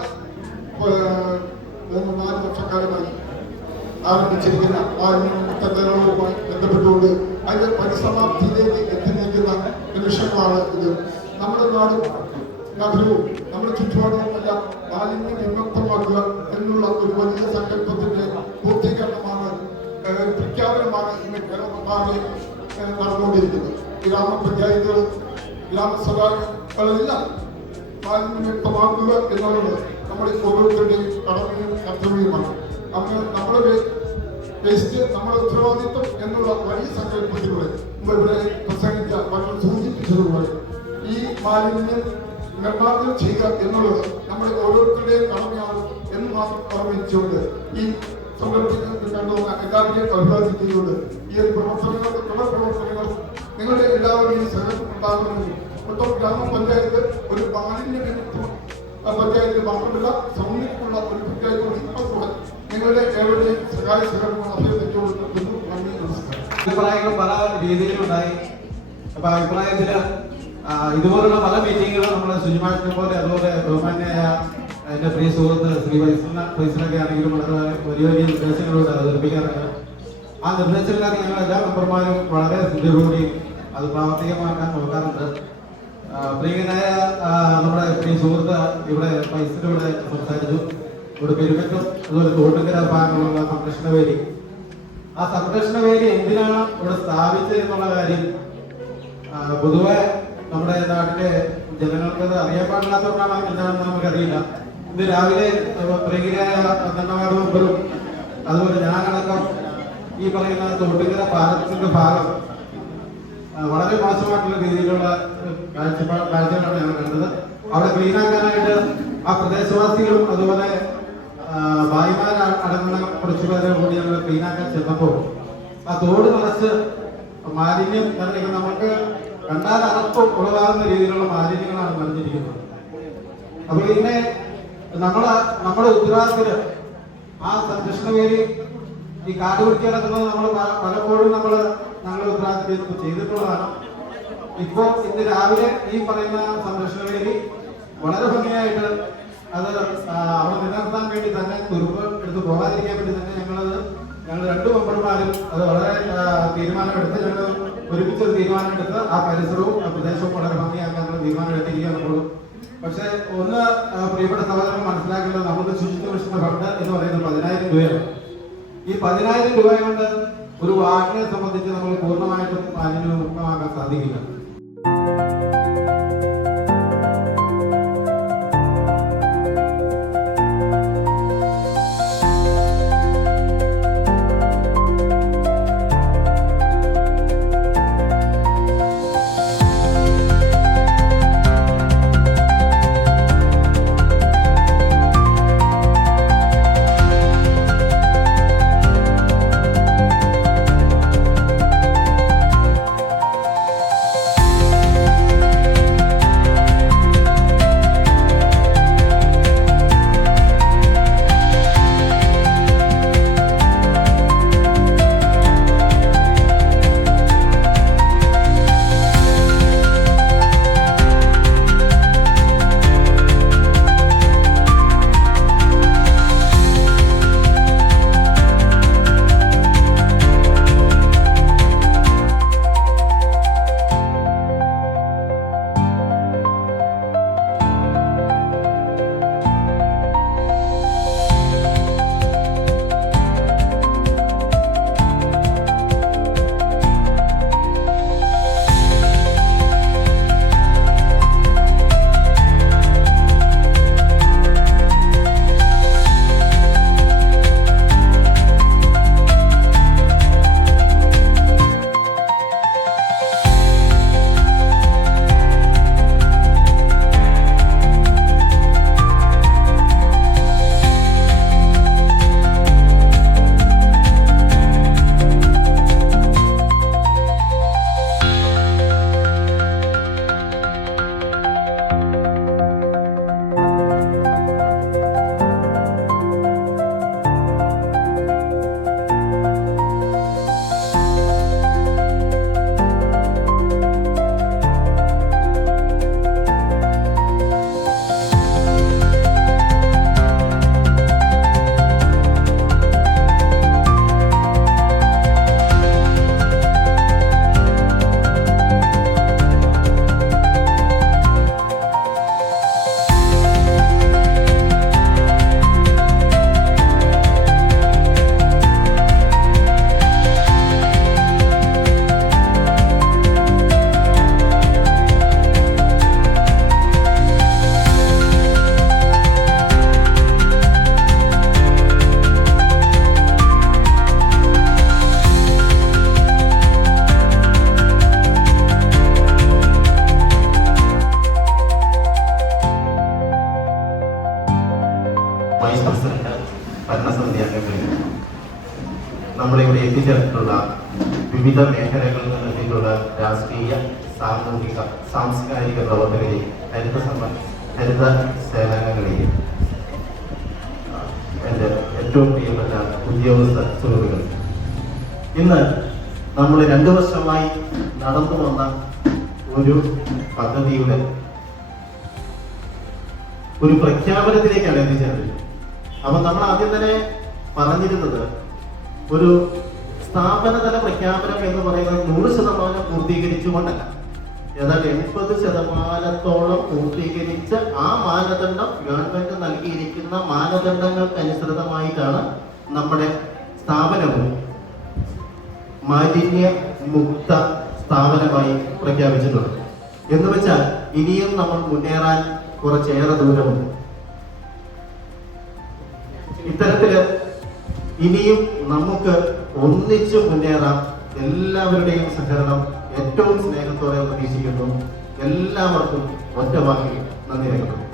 4 വർഷക്കാലമായി ആരംഭിച്ചിരിക്കുന്ന മാലിന്യമുക്തകരണവുമായി ബന്ധപ്പെട്ടുകൊണ്ട് അതിന്റെ പരിസമാപ്തിയിലേക്ക് എത്തി നിൽക്കുന്ന നിമിഷങ്ങളാണ് ഇത്. നമ്മുടെ നാടും നഗരവും നമ്മുടെ ചുറ്റുപാടും എല്ലാം മാലിന്യ വിമുക്തമാക്കുക എന്നുള്ള ഒരു വലിയ സങ്കല്പത്തിന്റെ പൂർത്തീകരണമാണ്, പ്രഖ്യാപനമാണ് ഇന്ന് കേരളമാകെ നടന്നുകൊണ്ടിരിക്കുന്നത്. ഗ്രാമപഞ്ചായത്തുകളും ഗ്രാമസഭകളെല്ലാം മാലിന്യമുക്തമാക്കുക എന്നുള്ളത് നമ്മുടെ ഓരോരുത്തരുടെയും കടമയും കർത്തവ്യവുമാണ്. അന്ന് നമ്മുടെ വേസ്റ്റ് നമ്മുടെ ഉത്തരവാദിത്വം എന്നുള്ള വലിയ സങ്കല്പത്തിലൂടെ ഇവിടെ പ്രസംഗിച്ച പലരും സൂചിപ്പിച്ചതുപോലെ ഈ മാലിന്യം നിർമ്മാർജ്ജനം ചെയ്യുക എന്നുള്ളത് നമ്മുടെ ഓരോരുത്തരുടെയും കടമയാണ് എന്ന് മാത്രം ഓർമ്മിച്ചുകൊണ്ട് ഈ സംരംഭത്തിൽ കണ്ടുവന്ന എല്ലാവരെയും അഭിവാദിച്ചുകൊണ്ട് ഈ ഒരു പ്രവർത്തനങ്ങൾ നിങ്ങളുടെ എല്ലാവരുടെയും സഹകരണം ഉണ്ടാകുമെന്നും മൊത്തം ഗ്രാമപഞ്ചായത്ത് ഒരു മാലിന്യ പഞ്ചായത്ത് മാത്രമല്ല സൗമ്യമുള്ള ഒരു പഞ്ചായത്ത് കൂടി ഇപ്പോൾ നിങ്ങളുടെ ഏവരുടെയും സഹായ സഹകരണം അഭ്യർത്ഥിച്ചുകൊണ്ട് നന്ദി, നമസ്കാരം. അഭിപ്രായങ്ങൾ പല രീതിയിലുണ്ടായി. അപ്പൊ അഭിപ്രായത്തില് ഇതുപോലുള്ള പല മീറ്റിങ്ങുകളും നമ്മുടെ സുജിമാഷിനെ പോലെ അതുപോലെ ബഹുമാന്യായ എന്റെ പ്രിയ സുഹൃത്ത് ശ്രീ ഫൈസലൊക്കെ ആണെങ്കിലും വളരെ വലിയ വലിയ നിർദ്ദേശങ്ങളോട് അവതരിപ്പിക്കാറുണ്ട്. ആ നിർദ്ദേശങ്ങളിലൊക്കെ ഞങ്ങൾ എല്ലാ മെമ്പർമാരും വളരെ ശ്രദ്ധയോടുകൂടി അത് പ്രാവർത്തികമാക്കാൻ നോക്കാറുണ്ട്. പ്രിയനായ നമ്മുടെ പ്രിയ സുഹൃത്ത് ഇവിടെ ഫൈസലിലൂടെ സംസാരിച്ചു. ഇവിടെ പെരുമറ്റും അതുപോലെ തോട്ടുകര ഭാഗങ്ങളുള്ള സംരക്ഷണ വേലി, ആ സംരക്ഷണ വേലി എന്തിനാണ് ഇവിടെ സ്ഥാപിച്ചത് എന്നുള്ള കാര്യം പൊതുവെ നമ്മുടെ നാട്ടിലെ ജനങ്ങൾക്ക് അത് അറിയാൻ പാടില്ലാത്തവരാണ് എന്താണെന്ന് നമുക്കറിയില്ല. ഇന്ന് രാവിലെ പ്രിയനായ ധന്യവാദ മെമ്പറും അതുപോലെ ഞാനടക്കം ഈ പറയുന്ന തോട്ടുകര പാലത്തിന്റെ ഭാഗം വളരെ മോശമായിട്ടുള്ള രീതിയിലുള്ള കാഴ്ചകളാണ് ഞങ്ങൾ കണ്ടത്. അവിടെ ക്ലീനാക്കാനായിട്ട് ആ പ്രദേശവാസികളും അതുപോലെ ഭായിമാരടങ്ങുന്ന കുറച്ചു പേരെ കൂടി ഞങ്ങൾ ക്ലീനാക്കാൻ ചെന്നപ്പോൾ ആ തോട് നിറച്ച് മാലിന്യം നിറഞ്ഞിരിക്കുന്നത് നമുക്ക് കണ്ടാൽ അറപ്പം ഉളവാകുന്ന രീതിയിലുള്ള മാലിന്യങ്ങളാണ് നിറഞ്ഞിരിക്കുന്നത്. അപ്പൊ ഇതിനെ നമ്മുടെ ഉത്തരവാദിത്തത്തില് ആ സംരക്ഷണ വേലി ഈ കാട് വൃത്തി നടക്കുന്നത് നമ്മൾ പലപ്പോഴും ഞങ്ങളുടെ ഉത്തരവാദിത്തത്തിൽ ചെയ്തിട്ടുള്ളതാണ്. ഇപ്പോൾ ഇന്ന് രാവിലെ ഈ പറയുന്ന സംരക്ഷണ വേലി വളരെ ഭംഗിയായിട്ട് അത് അവിടെ നിലനിർത്താൻ വേണ്ടി തന്നെ തുരുമ്പ് എടുത്ത് പോകാതിരിക്കാൻ വേണ്ടി തന്നെ ഞങ്ങൾ 2 മെമ്പർമാരും അത് വളരെ തീരുമാനമെടുത്ത് ഞങ്ങൾ ഒരുമിച്ചൊരു തീരുമാനമെടുത്ത് ആ പരിസരവും ആ പ്രദേശവും വളരെ ഭംഗിയാക്കാനുള്ള തീരുമാനം എടുത്തിരിക്കുകയാണുള്ളൂ. പക്ഷെ ഒന്ന് പ്രിയപ്പെട്ട സഹോദരൻ മനസ്സിലാക്കേണ്ടത് നമ്മുടെ ശുചിത്വ മിഷന്റെ ഫണ്ട് എന്ന് പറയുന്നത് 10,000 രൂപയാണ്. ഈ 10,000 രൂപ കൊണ്ട് ഒരു വാർഡിനെ സംബന്ധിച്ച് നമ്മൾ പൂർണ്ണമായിട്ടും മാലിന്യം മുക്തമാക്കാൻ സാധിക്കില്ല. നമ്മളെ ഇവിടെ എത്തിച്ചേർന്നിട്ടുള്ള വിവിധ മേഖലകളിൽ നിന്നെത്തിയിട്ടുള്ള രാഷ്ട്രീയ, സാമൂഹിക, സാംസ്കാരിക പ്രവർത്തകരെയും ഹരിത സേനാംഗങ്ങളെയും എൻ്റെ ഏറ്റവും പ്രിയപ്പെട്ട ഉദ്യോഗസ്ഥ സുഹൃത്തുക്കൾ, ഇന്ന് നമ്മൾ 2 വർഷമായി നടന്നു വന്ന ഒരു പദ്ധതിയുടെ ഒരു പ്രഖ്യാപനത്തിലേക്കാണ് എത്തിച്ചേർന്നത്. അപ്പൊ നമ്മൾ ആദ്യം തന്നെ പറഞ്ഞിരുന്നത് ഒരു സ്ഥാപനതല പ്രഖ്യാപനം എന്ന് പറയുന്നത് 100% പൂർത്തീകരിച്ചുകൊണ്ടല്ല, ഏതാണ്ട് 80% പൂർത്തീകരിച്ച ആ മാനദണ്ഡം ഗവൺമെന്റ് നൽകിയിരിക്കുന്ന മാനദണ്ഡങ്ങൾക്കനുസൃതമായിട്ടാണ് നമ്മുടെ സ്ഥാപനവും മാലിന്യ മുക്ത സ്ഥാപനമായി പ്രഖ്യാപിച്ചിട്ടുള്ളത്. എന്ന് വെച്ചാൽ ഇനിയും നമ്മൾ മുന്നേറാൻ കുറച്ചേറെ ദൂരമുണ്ട്. ഇത്തരത്തില് ഇനിയും നമുക്ക് ഒന്നിച്ചു മുന്നേറാം. എല്ലാവരുടെയും സഹകരണം ഏറ്റവും സ്നേഹത്തോടെ പ്രതീക്ഷിക്കുന്നു. എല്ലാവർക്കും ഒറ്റ വാക്കിൽ നന്ദി രേഖപ്പെടുത്തുന്നു.